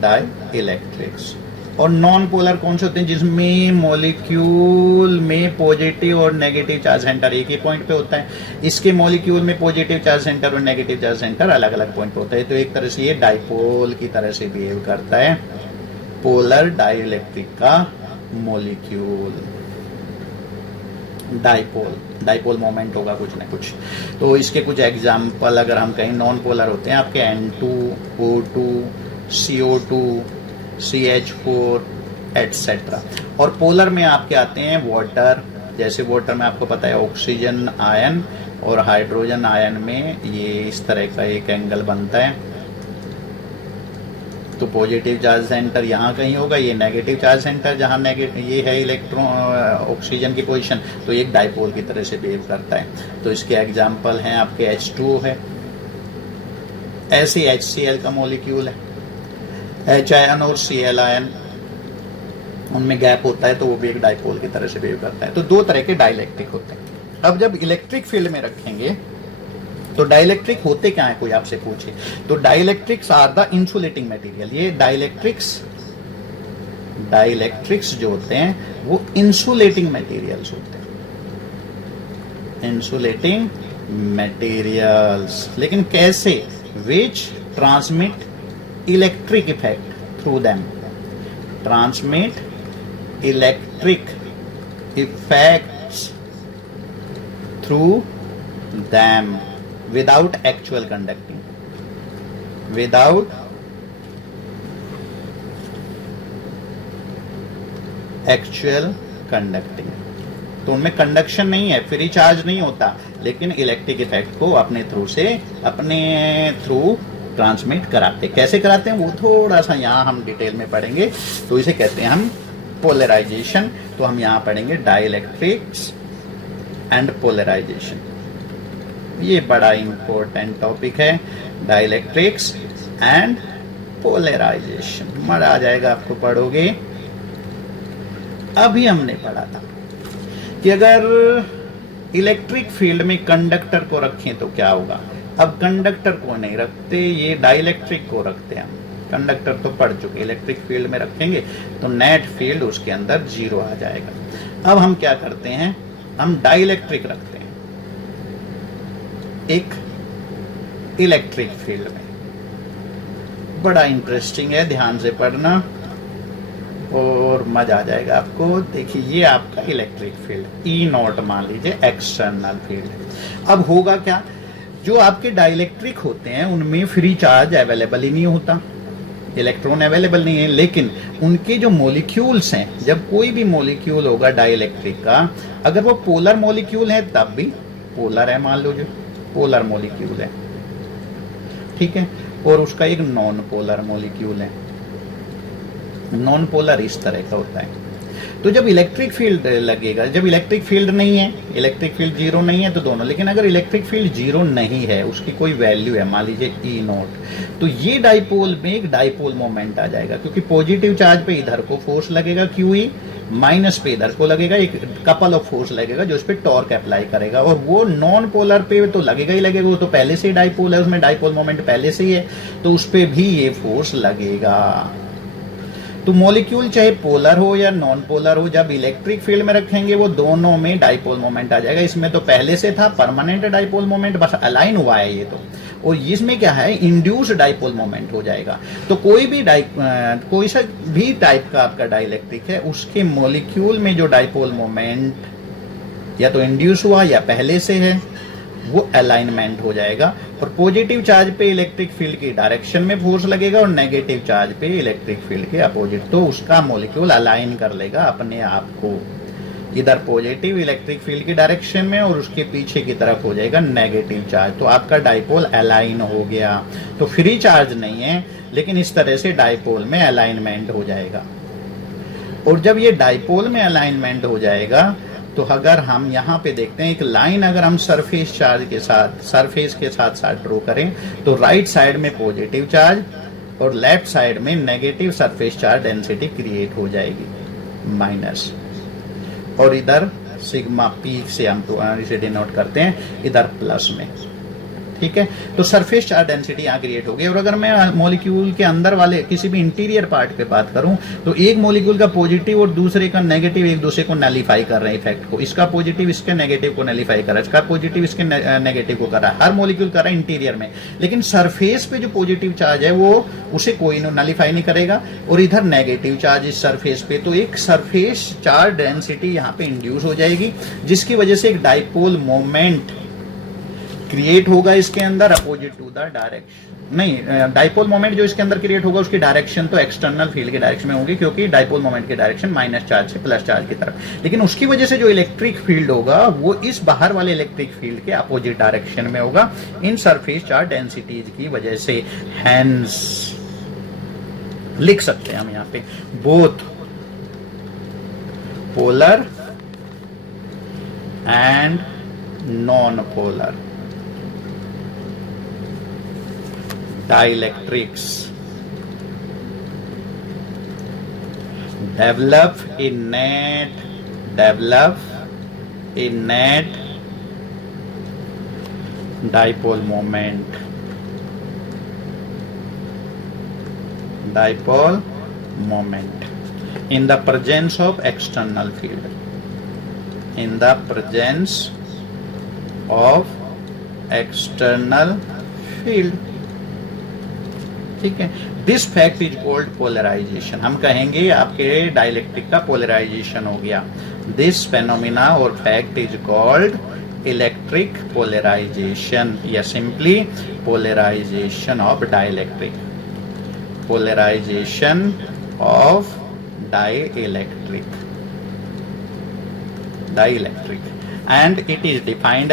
डाई इलेक्ट्रिक्स। और नॉन पोलर कौन से होते हैं, जिसमें मॉलिक्यूल में पॉजिटिव और नेगेटिव चार्ज सेंटर एक ही पॉइंट पे होता है। इसके मॉलिक्यूल में पॉजिटिव चार्ज सेंटर और नेगेटिव चार्ज सेंटर अलग अलग पॉइंट पे होता है। तो एक तरह से ये डाइपोल की तरह से बिहेव करता है, पोलर डाइइलेक्ट्रिक का मॉलिक्यूल। डाइपोल मोमेंट होगा कुछ ना कुछ। तो इसके कुछ एग्जाम्पल अगर हम कहीं, नॉन पोलर होते हैं आपके N2O2 CO2 CH4 एटसेट्रा। और पोलर में आपके आते हैं वाटर, जैसे वाटर में आपको पता है ऑक्सीजन आयन और हाइड्रोजन आयन में ये इस तरह का एक एंगल बनता है। तो पॉजिटिव चार्ज सेंटर यहाँ कहीं होगा, ये नेगेटिव चार्ज सेंटर जहाँ नेगेटिव ये है इलेक्ट्रॉन ऑक्सीजन की पोजीशन, तो एक डाइपोल की तरह से बिहेव करता है। तो इसके एग्जाम्पल हैं आपके H2O है, ऐसे HCl का मॉलिक्यूल है, H आयन और Cl आयन उनमें गैप होता है, तो वो भी एक डाइपोल की तरह से बिहेव करता है। तो दो तरह के डाइलेक्ट्रिक होते हैं। अब जब इलेक्ट्रिक फील्ड में रखेंगे तो डाइलेक्ट्रिक होते क्या है, कोई आपसे पूछे, तो dielectrics are the insulating material. ये डाइलेक्ट्रिक्स जो होते हैं वो इंसुलेटिंग मटेरियल्स होते हैं, इंसुलेटिंग मटेरियल्स। लेकिन कैसे, which transmit electric effect through them, transmit electric effects through them without actual conducting, without actual conducting। तो उनमें कंडक्शन नहीं है, फ्री चार्ज नहीं होता, लेकिन इलेक्ट्रिक इफेक्ट को अपने थ्रू ट्रांसमिट कराते। कैसे कराते हैं वो थोड़ा सा यहाँ हम डिटेल में पढ़ेंगे। तो इसे कहते हैं हम पोलराइजेशन। तो हम यहाँ पढ़ेंगे डाइलेक्ट्रिक्स एंड पोलराइजेशन। ये बड़ा इंपॉर्टेंट टॉपिक है, डाइलेक्ट्रिक्स एंड पोलराइजेशन। मजा आ जाएगा आपको पढ़ोगे। अभी हमने पढ़ा था कि अगर इलेक्ट्रिक फील्ड में कंडक्टर को रखें तो क्या होगा, अब कंडक्टर को नहीं रखते, ये डाइलेक्ट्रिक को रखते हैं हम। कंडक्टर तो पढ़ चुके, इलेक्ट्रिक फील्ड में रखेंगे तो नेट फील्ड उसके अंदर 0 आ जाएगा। अब हम क्या करते हैं, हम डाइलेक्ट्रिक रखते हैं एक इलेक्ट्रिक फील्ड में। बड़ा इंटरेस्टिंग है, ध्यान से पढ़ना और मजा आ जाएगा आपको। देखिए ये आपका इलेक्ट्रिक फील्ड E0 मान लीजिए एक्सटर्नल फील्ड। अब होगा क्या, जो आपके डाइलेक्ट्रिक होते हैं उनमें फ्री चार्ज अवेलेबल ही नहीं होता, इलेक्ट्रॉन अवेलेबल नहीं है, लेकिन उनके जो मॉलिक्यूल्स हैं, जब कोई भी मॉलिक्यूल होगा डाइलेक्ट्रिक का, अगर वो पोलर मॉलिक्यूल है तब भी पोलर है, मान लो जो पोलर मॉलिक्यूल है, ठीक है, और उसका एक नॉन पोलर मॉलिक्यूल है। नॉन पोलर इस तरह का होता है। तो जब इलेक्ट्रिक फील्ड लगेगा, जब इलेक्ट्रिक फील्ड नहीं है, इलेक्ट्रिक फील्ड 0 नहीं है तो दोनों, लेकिन अगर इलेक्ट्रिक फील्ड 0 नहीं है, उसकी कोई वैल्यू है मान लीजिए E0, तो ये डाइपोल में एक डाइपोल मोमेंट आ जाएगा, क्योंकि पॉजिटिव चार्ज पे इधर को फोर्स लगेगा QE, माइनस पे इधर को लगेगा एक कपल ऑफ फोर्स लगेगा जो इस पे टॉर्क अप्लाई करेगा, और वो नॉन पोलर पे तो लगेगा ही लगेगा, वो तो पहले से ही डाइपोल है, उसमें डाइपोल मोमेंट पहले से ही है, तो उस पे भी ये फोर्स लगेगा। तो मॉलिक्यूल चाहे पोलर हो या नॉन पोलर हो, जब इलेक्ट्रिक फील्ड में रखेंगे वो दोनों में डाइपोल मोमेंट आ जाएगा। इसमें तो पहले से था परमानेंट डाइपोल मोमेंट, बस अलाइन हुआ है ये तो, और इसमें क्या है इंड्यूस्ड डाइपोल मोमेंट हो जाएगा। तो कोई सा भी टाइप का आपका डाइलेक्ट्रिक है, उसके मॉलिक्यूल में जो डाइपोल मोमेंट या तो इंड्यूस हुआ या पहले से है, वो अलाइनमेंट हो जाएगा, और पॉजिटिव चार्ज पे इलेक्ट्रिक फील्ड की डायरेक्शन में फोर्स लगेगा और नेगेटिव चार्ज पे इलेक्ट्रिक फील्ड के अपोजिट, तो उसका मॉलिक्यूल अलाइन कर लेगा अपने आप को, इधर पॉजिटिव इलेक्ट्रिक फील्ड की डायरेक्शन में और उसके पीछे की तरफ हो जाएगा नेगेटिव चार्ज, तो आपका डाइपोल अलाइन हो गया। तो फ्री चार्ज नहीं है, लेकिन इस तरह से डाइपोल में अलाइनमेंट हो जाएगा। और जब ये डाइपोल में अलाइनमेंट हो जाएगा, तो अगर हम यहाँ पे देखते हैं एक लाइन, अगर हम सरफेस चार्ज के साथ, सरफेस के साथ साथ ड्रॉ करें, तो राइट साइड में पॉजिटिव चार्ज और लेफ्ट साइड में negative surface charge density create हो जाएगी माइनस, और इधर सिग्मा पीक से हम तो इसे डिनोट करते हैं इधर प्लस में, ठीक है। तो सरफेस चार्ज डेंसिटी यहाँ क्रिएट हो गई। और अगर मैं मॉलिक्यूल के अंदर वाले किसी भी इंटीरियर पार्ट पे बात करूं, तो एक मॉलिक्यूल का पॉजिटिव और दूसरे का नेगेटिव एक दूसरे को नलीफाई कर रहे हैं इफेक्ट को, इसका पॉजिटिव इसके नेगेटिव को नलीफाई कर रहा है, इसका पॉजिटिव इसके नेगेटिव को कर रहा है, हर मॉलिक्यूल कर रहा है इंटीरियर में, लेकिन सरफेस पे जो पॉजिटिव चार्ज है वो उसे कोई नलीफाई नहीं करेगा, और इधर नेगेटिव चार्ज इस सरफेस पे, तो एक सरफेस चार्ज डेंसिटी यहाँ पे इंड्यूस हो जाएगी, जिसकी वजह से एक डाइपोल मोमेंट क्रिएट होगा इसके अंदर अपोजिट टू द डायरेक्शन, नहीं, डाइपोल मोमेंट जो इसके अंदर क्रिएट होगा उसकी डायरेक्शन तो एक्सटर्नल फील्ड की डायरेक्शन में होगी, क्योंकि डाइपोल मोमेंट की डायरेक्शन माइनस चार्ज से प्लस चार्ज की तरफ, लेकिन उसकी वजह से जो इलेक्ट्रिक फील्ड होगा वो इस बाहर वाले इलेक्ट्रिक फील्ड के अपोजिट डायरेक्शन में होगा, इन सरफेस चार्ज डेंसिटीज की वजह से। हैंस लिख सकते हैं हम यहाँ पे both polar and non polar dielectrics develop innate dipole moment, in the presence of external field, in the presence of external field, ठीक है। This fact is called polarisation, हम कहेंगे आपके डाइलेक्ट्रिक का पोलराइजेशन हो गया। दिस फेनोमिना और fact is called electric polarisation, या simply polarisation of dielectric, polarisation of dielectric, and it is defined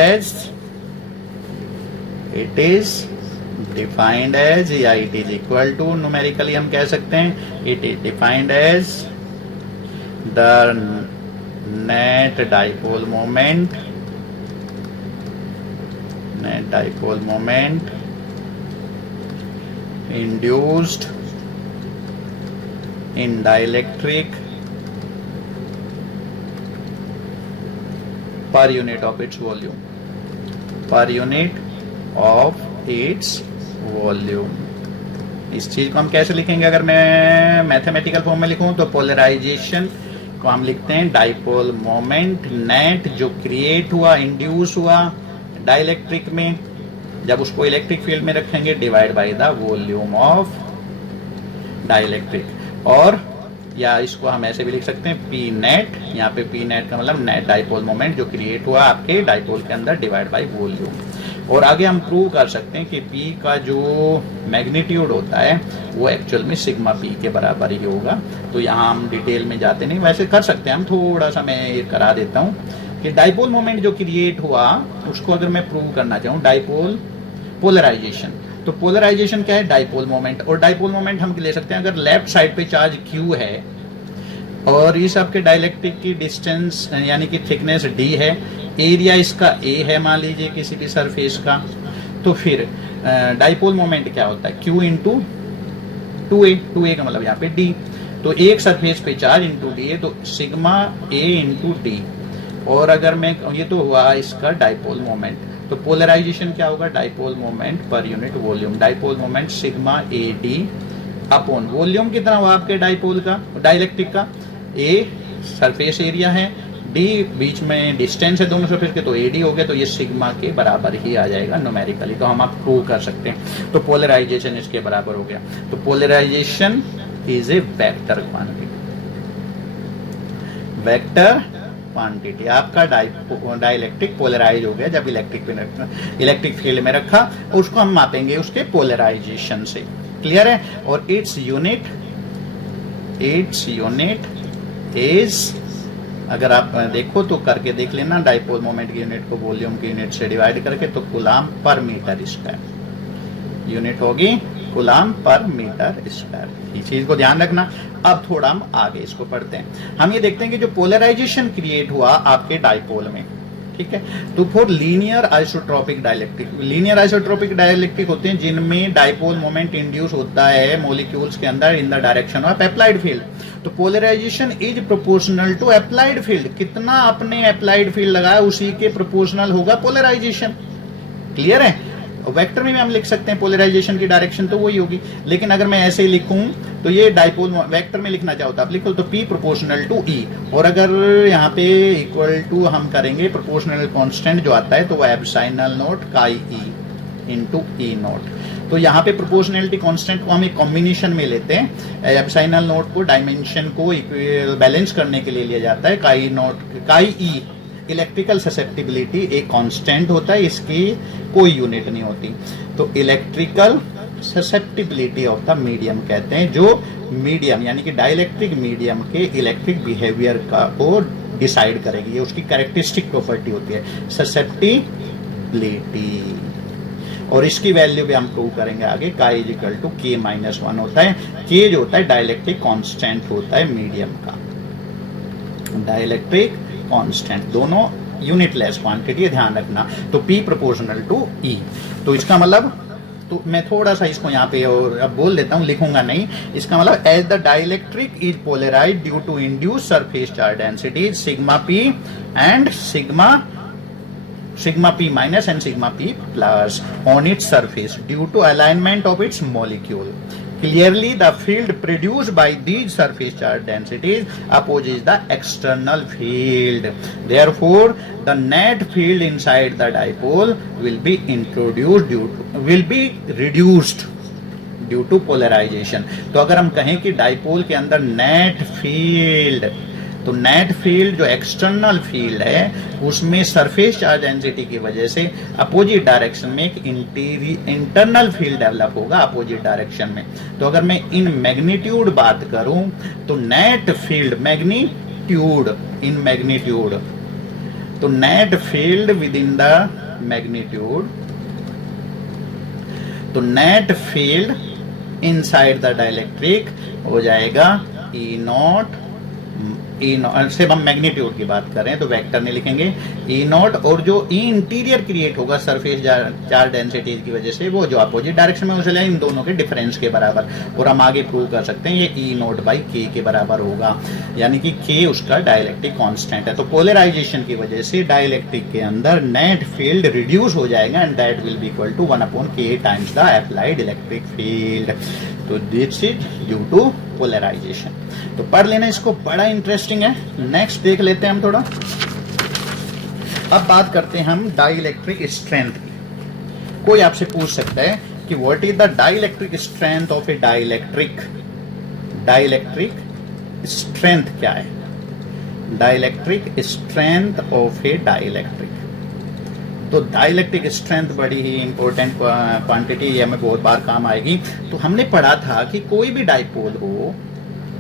as, या it is equal to, numerically हम कह सकते हैं it is defined as the net dipole moment induced in dielectric per unit of its volume, per unit of its volume. इस चीज को हम कैसे लिखेंगे? अगर मैं मैथमेटिकल फॉर्म में लिखूं तो पोलराइजेशन को हम लिखते हैं डाइपोल मोमेंट नेट जो क्रिएट हुआ, इंड्यूस हुआ डाइलेक्ट्रिक में, जब उसको इलेक्ट्रिक फील्ड में रखेंगे, divide by the volume of dielectric. और या इसको हम ऐसे भी लिख सकते हैं पी नेट, यहाँ पे पी नेट का मतलब नेट डाइपोल मोमेंट जो क्रिएट हुआ आपके डाइपोल के अंदर, डिवाइड बाय वॉल्यूम। और आगे हम प्रूव कर सकते हैं कि पी का जो मैग्नीट्यूड होता है वो एक्चुअल में सिग्मा पी के बराबर ही होगा। तो यहाँ हम डिटेल में जाते नहीं, वैसे कर सकते हैं हम, थोड़ा सा मैं ये करा देता हूँ कि डाइपोल मोमेंट जो क्रिएट हुआ उसको अगर मैं प्रूव करना चाहूँ, डाइपोल पोलराइजेशन, तो पोलराइजेशन क्या है? Dipole moment. और डाइपोल मोमेंट हम ले सकते हैं अगर लेफ्ट साइड पे चार्ज Q है और इस आपके डाइलेक्ट्रिक की डिस्टेंस यानी कि थिकनेस D है, एरिया इसका A है मान लीजिए किसी भी सरफेस का, तो फिर डाइपोल मोमेंट क्या होता है? Q इंटू 2A का मतलब यहाँ पे D, तो एक सरफेस पे चार्ज इंटू D है तो सिग्मा A इंटू D। और अगर मैं ये तो हुआ इसका डाइपोल मोमेंट, तो पोलराइजेशन क्या होगा? Dipole moment per unit volume, dipole moment sigma A D upon volume कितना हुआ आपके डाइपोल का, डाइलेक्ट्रिक का? ए सरफेस एरिया है, डी बीच में डिस्टेंस है दोनों सरफेस के, तो ए डी हो गया, तो ये सिग्मा के बराबर ही आ जाएगा न्यूमेरिकली। तो हम आप प्रूव कर सकते हैं। तो पोलराइजेशन इसके बराबर हो गया। तो polarisation is a vector quantity, vector quantity. आपका डाइलेक्ट्रिक पोलराइज हो गया जब इलेक्ट्रिक फील्ड में रखा, उसको हम मापेंगे उसके पोलराइजेशन से। क्लियर है? और इट्स यूनिट इज, अगर आप देखो तो करके देख लेना, डाइपोल मोमेंट की यूनिट को वॉल्यूम की यूनिट से डिवाइड करके, तो कूलाम पर मीटर स्क्वायर यूनिट होगी, कूलाम पर मीटर स्क्वायर। इस चीज को ध्यान रखना। अब थोड़ा हम आगे इसको पढ़ते हैं। हम ये देखते हैं कि जो पोलराइजेशन क्रिएट हुआ आपके डाइपोल में, ठीक है, तो for linear isotropic dielectric, linear isotropic dielectric होते हैं जिनमें डाइपोल मोमेंट इंड्यूस होता है मॉलिक्यूल्स के अंदर in the direction of applied field. तो polarisation is proportional to applied field, कितना आपने अप्लाइड फील्ड लगाया उसी के प्रोपोर्शनल होगा पोलराइजेशन। क्लियर है? वेक्टर में भी हम लिख सकते हैं पोलराइजेशन की डायरेक्शन तो वही होगी, लेकिन अगर मैं ऐसे ही लिखूं तो ये डाइपोल वेक्टर में लिखना चाहो तो आप लिखो तो P प्रोपोर्शनल टू E, और अगर यहाँ पे इक्वल टू हम करेंगे प्रोपोर्शनल कांस्टेंट जो आता है तो वो एप्सिलॉन नॉट काई E इंटू E नॉट। तो यहाँ पे प्रोपोर्शनलिटी कांस्टेंट को हम एक कॉम्बिनेशन में लेते हैं, एप्सिलॉन नॉट को डायमेंशन को बैलेंस करने के लिए लिया जाता है, काई E इलेक्ट्रिकल ससेप्टिबिलिटी एक कांस्टेंट होता है, इसकी कोई यूनिट नहीं होती। तो electrical susceptibility of the medium कहते हैं, जो मीडियम यानी कि डाइलेक्ट्रिक मीडियम के इलेक्ट्रिक बिहेवियर का को डिसाइड करेगी, ये उसकी कैरेक्टरिस्टिक प्रॉपर्टी होती है ससेप्टिबिलिटी। और इसकी वैल्यू भी हम प्रूव करेंगे आगे, काई इक्वल टू K माइनस 1 होता है। K जो होता है डाइलेक्ट्रिक कांस्टेंट होता है मीडियम का, डाइलेक्ट्रिक कांस्टेंट, दोनों यूनिटलेस क्वांटिटी है, ध्यान रखना। तो P प्रोपोर्शनल टू E, तो इसका मतलब, तो मैं थोड़ा सा इसको यहाँ पे और अब बोल देता हूँ, लिखूंगा नहीं। इसका मतलब as the dielectric is polarise due to induce surface charge density sigma P एंड sigma P minus and sigma P plus on its surface due to alignment of its molecule. Clearly, the field produced by these surface charge densities opposes the external field. Therefore, the net field inside the dipole will be reduced due to polarization. तो अगर हम कहें कि dipole के अंदर net field, तो net field जो external field है उसमें सरफेस चार्ज डेंसिटी की वजह से अपोजिट डायरेक्शन में एक इंटरनल फील्ड डेवलप होगा अपोजिट डायरेक्शन में। तो अगर मैं इन मैग्नीट्यूड बात करूं तो net field magnitude in magnitude, तो net field within the magnitude, तो net field inside the dielectric हो जाएगा E नॉट ई नॉट, सिर्फ हम मैग्नीट्यूड की बात कर रहे हैं तो वेक्टर नहीं लिखेंगे, ई नॉट, और जो ई इंटीरियर क्रिएट होगा सरफेस चार्ज डेंसिटी की वजह से, वो जो अपोजिट डायरेक्शन में चले इन दोनों के डिफरेंस के बराबर, और हम आगे प्रूव कर सकते हैं ये ई नॉट बाई के के बराबर होगा, यानी कि के उसका डाइलेक्ट्रिक कांस्टेंट है। तो पोलराइजेशन की वजह से डाइलेक्ट्रिक के अंदर नेट फील्ड रिड्यूस हो जाएगा and that will be equal to 1/k times the applied electric field. तो this is due to polarisation. तो पढ़ लेना इसको, बड़ा इंटरेस्टिंग है। नेक्स्ट देख लेते हैं हम थोड़ा। अब बात करते हैं हम डाइलेक्ट्रिक स्ट्रेंथ की। कोई आपसे पूछ सकता है कि what is the dielectric strength of A dielectric. Dielectric strength क्या है? Dielectric strength of A dielectric. तो डाइलेक्ट्रिक स्ट्रेंथ बड़ी ही इंपॉर्टेंट क्वांटिटी, ये हमें बहुत बार काम आएगी। तो हमने पढ़ा था कि कोई भी डाइपोल हो,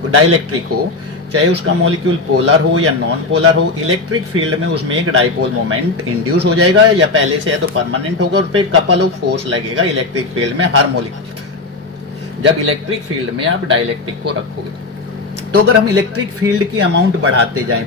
डाइलेक्ट्रिक हो, चाहे उसका मॉलिक्यूल पोलर हो या नॉन पोलर हो, इलेक्ट्रिक फील्ड में उसमें एक डाइपोल मोमेंट इंड्यूस हो जाएगा, या पहले से है तो परमानेंट होगा, उस पर कपल ऑफ फोर्स लगेगा इलेक्ट्रिक फील्ड में हर मॉलिक्यूल। जब इलेक्ट्रिक फील्ड में आप डाइलेक्ट्रिक को रखोगे, तो अगर हम इलेक्ट्रिक फील्ड की अमाउंट बढ़ाते जाएं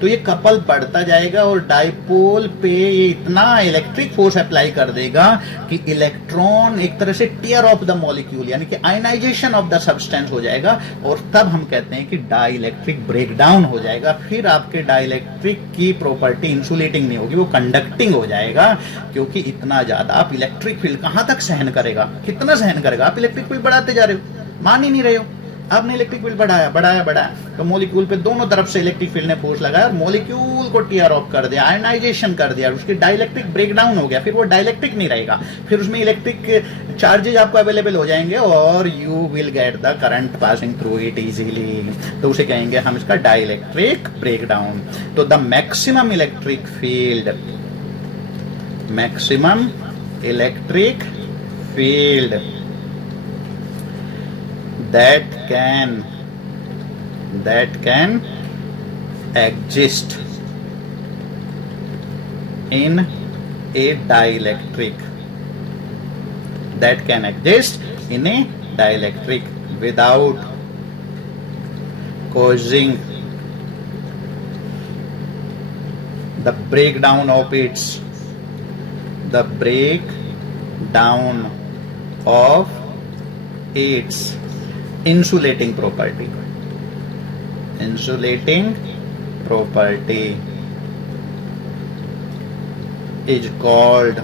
तो ये कपल बढ़ता जाएगा और डाइपोल पे ये इतना इलेक्ट्रिक फोर्स अप्लाई कर देगा कि इलेक्ट्रॉन एक तरह से टियर ऑफ द मॉलिक्यूल, यानी कि आयनाइजेशन ऑफ द सब्सटेंस हो जाएगा, और तब हम कहते हैं कि डाइलेक्ट्रिक ब्रेकडाउन हो जाएगा। फिर आपके डाइलेक्ट्रिक की प्रॉपर्टी इंसुलेटिंग नहीं होगी, वो कंडक्टिंग हो जाएगा, क्योंकि इतना ज्यादा आप इलेक्ट्रिक फील्ड कहां तक सहन करेगा, कितना सहन करेगा? आप इलेक्ट्रिक फील्ड बढ़ाते जा रहे हो, मान ही नहीं रहे हो। आपने इलेक्ट्रिक फील्ड बढ़ाया, तो मॉलिक्यूल पे दोनों तरफ से इलेक्ट्रिक फील्ड ने फोर्स लगाया और मॉलिक्यूल को टियर ऑफ कर दिया, आयनाइजेशन कर दिया, उसकी डाइलेक्ट्रिक ब्रेकडाउन हो गया, फिर वो डाइलेक्ट्रिक नहीं रहेगा, फिर उसमें इलेक्ट्रिक चार्जेज आपको अवेलेबल हो जाएंगे और you will get the current passing through it easily. तो उसे कहेंगे हम इसका डाइलेक्ट्रिक ब्रेकडाउन। तो the maximum electric field, maximum electric field that can exist in a dielectric, that can exist in a dielectric without causing the breakdown of its insulating property. Insulating property is called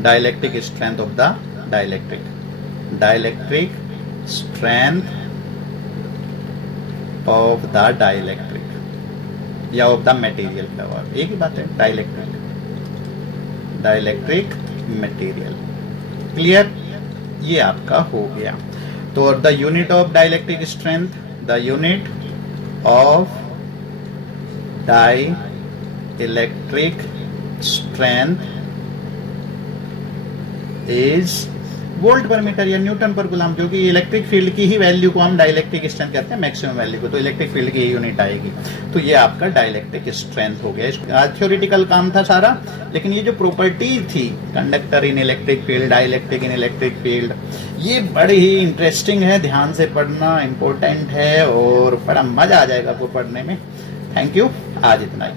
dielectric strength of the dielectric. Dielectric strength of the dielectric या of the material का, और एक ही बात है, dielectric material. Clear? ये आपका हो गया। तो the unit of dielectric strength, the unit of dielectric strength is volt पर मीटर या न्यूटन पर कूलम, जो कि इलेक्ट्रिक फील्ड की ही वैल्यू को हम डाइलेक्ट्रिक स्ट्रेंथ कहते हैं, मैक्सिमम वैल्यू को, तो इलेक्ट्रिक फील्ड की ही यूनिट आएगी। तो ये आपका डाइलेक्ट्रिक स्ट्रेंथ हो गया। थ्योरेटिकल काम था सारा, लेकिन ये जो प्रॉपर्टी थी, conductor in electric field, dielectric in electric field, ये बड़ी ही इंटरेस्टिंग है, ध्यान से पढ़ना इंपॉर्टेंट है और बड़ा मजा आ जाएगा आपको पढ़ने में। थैंक यू, आज इतना ही।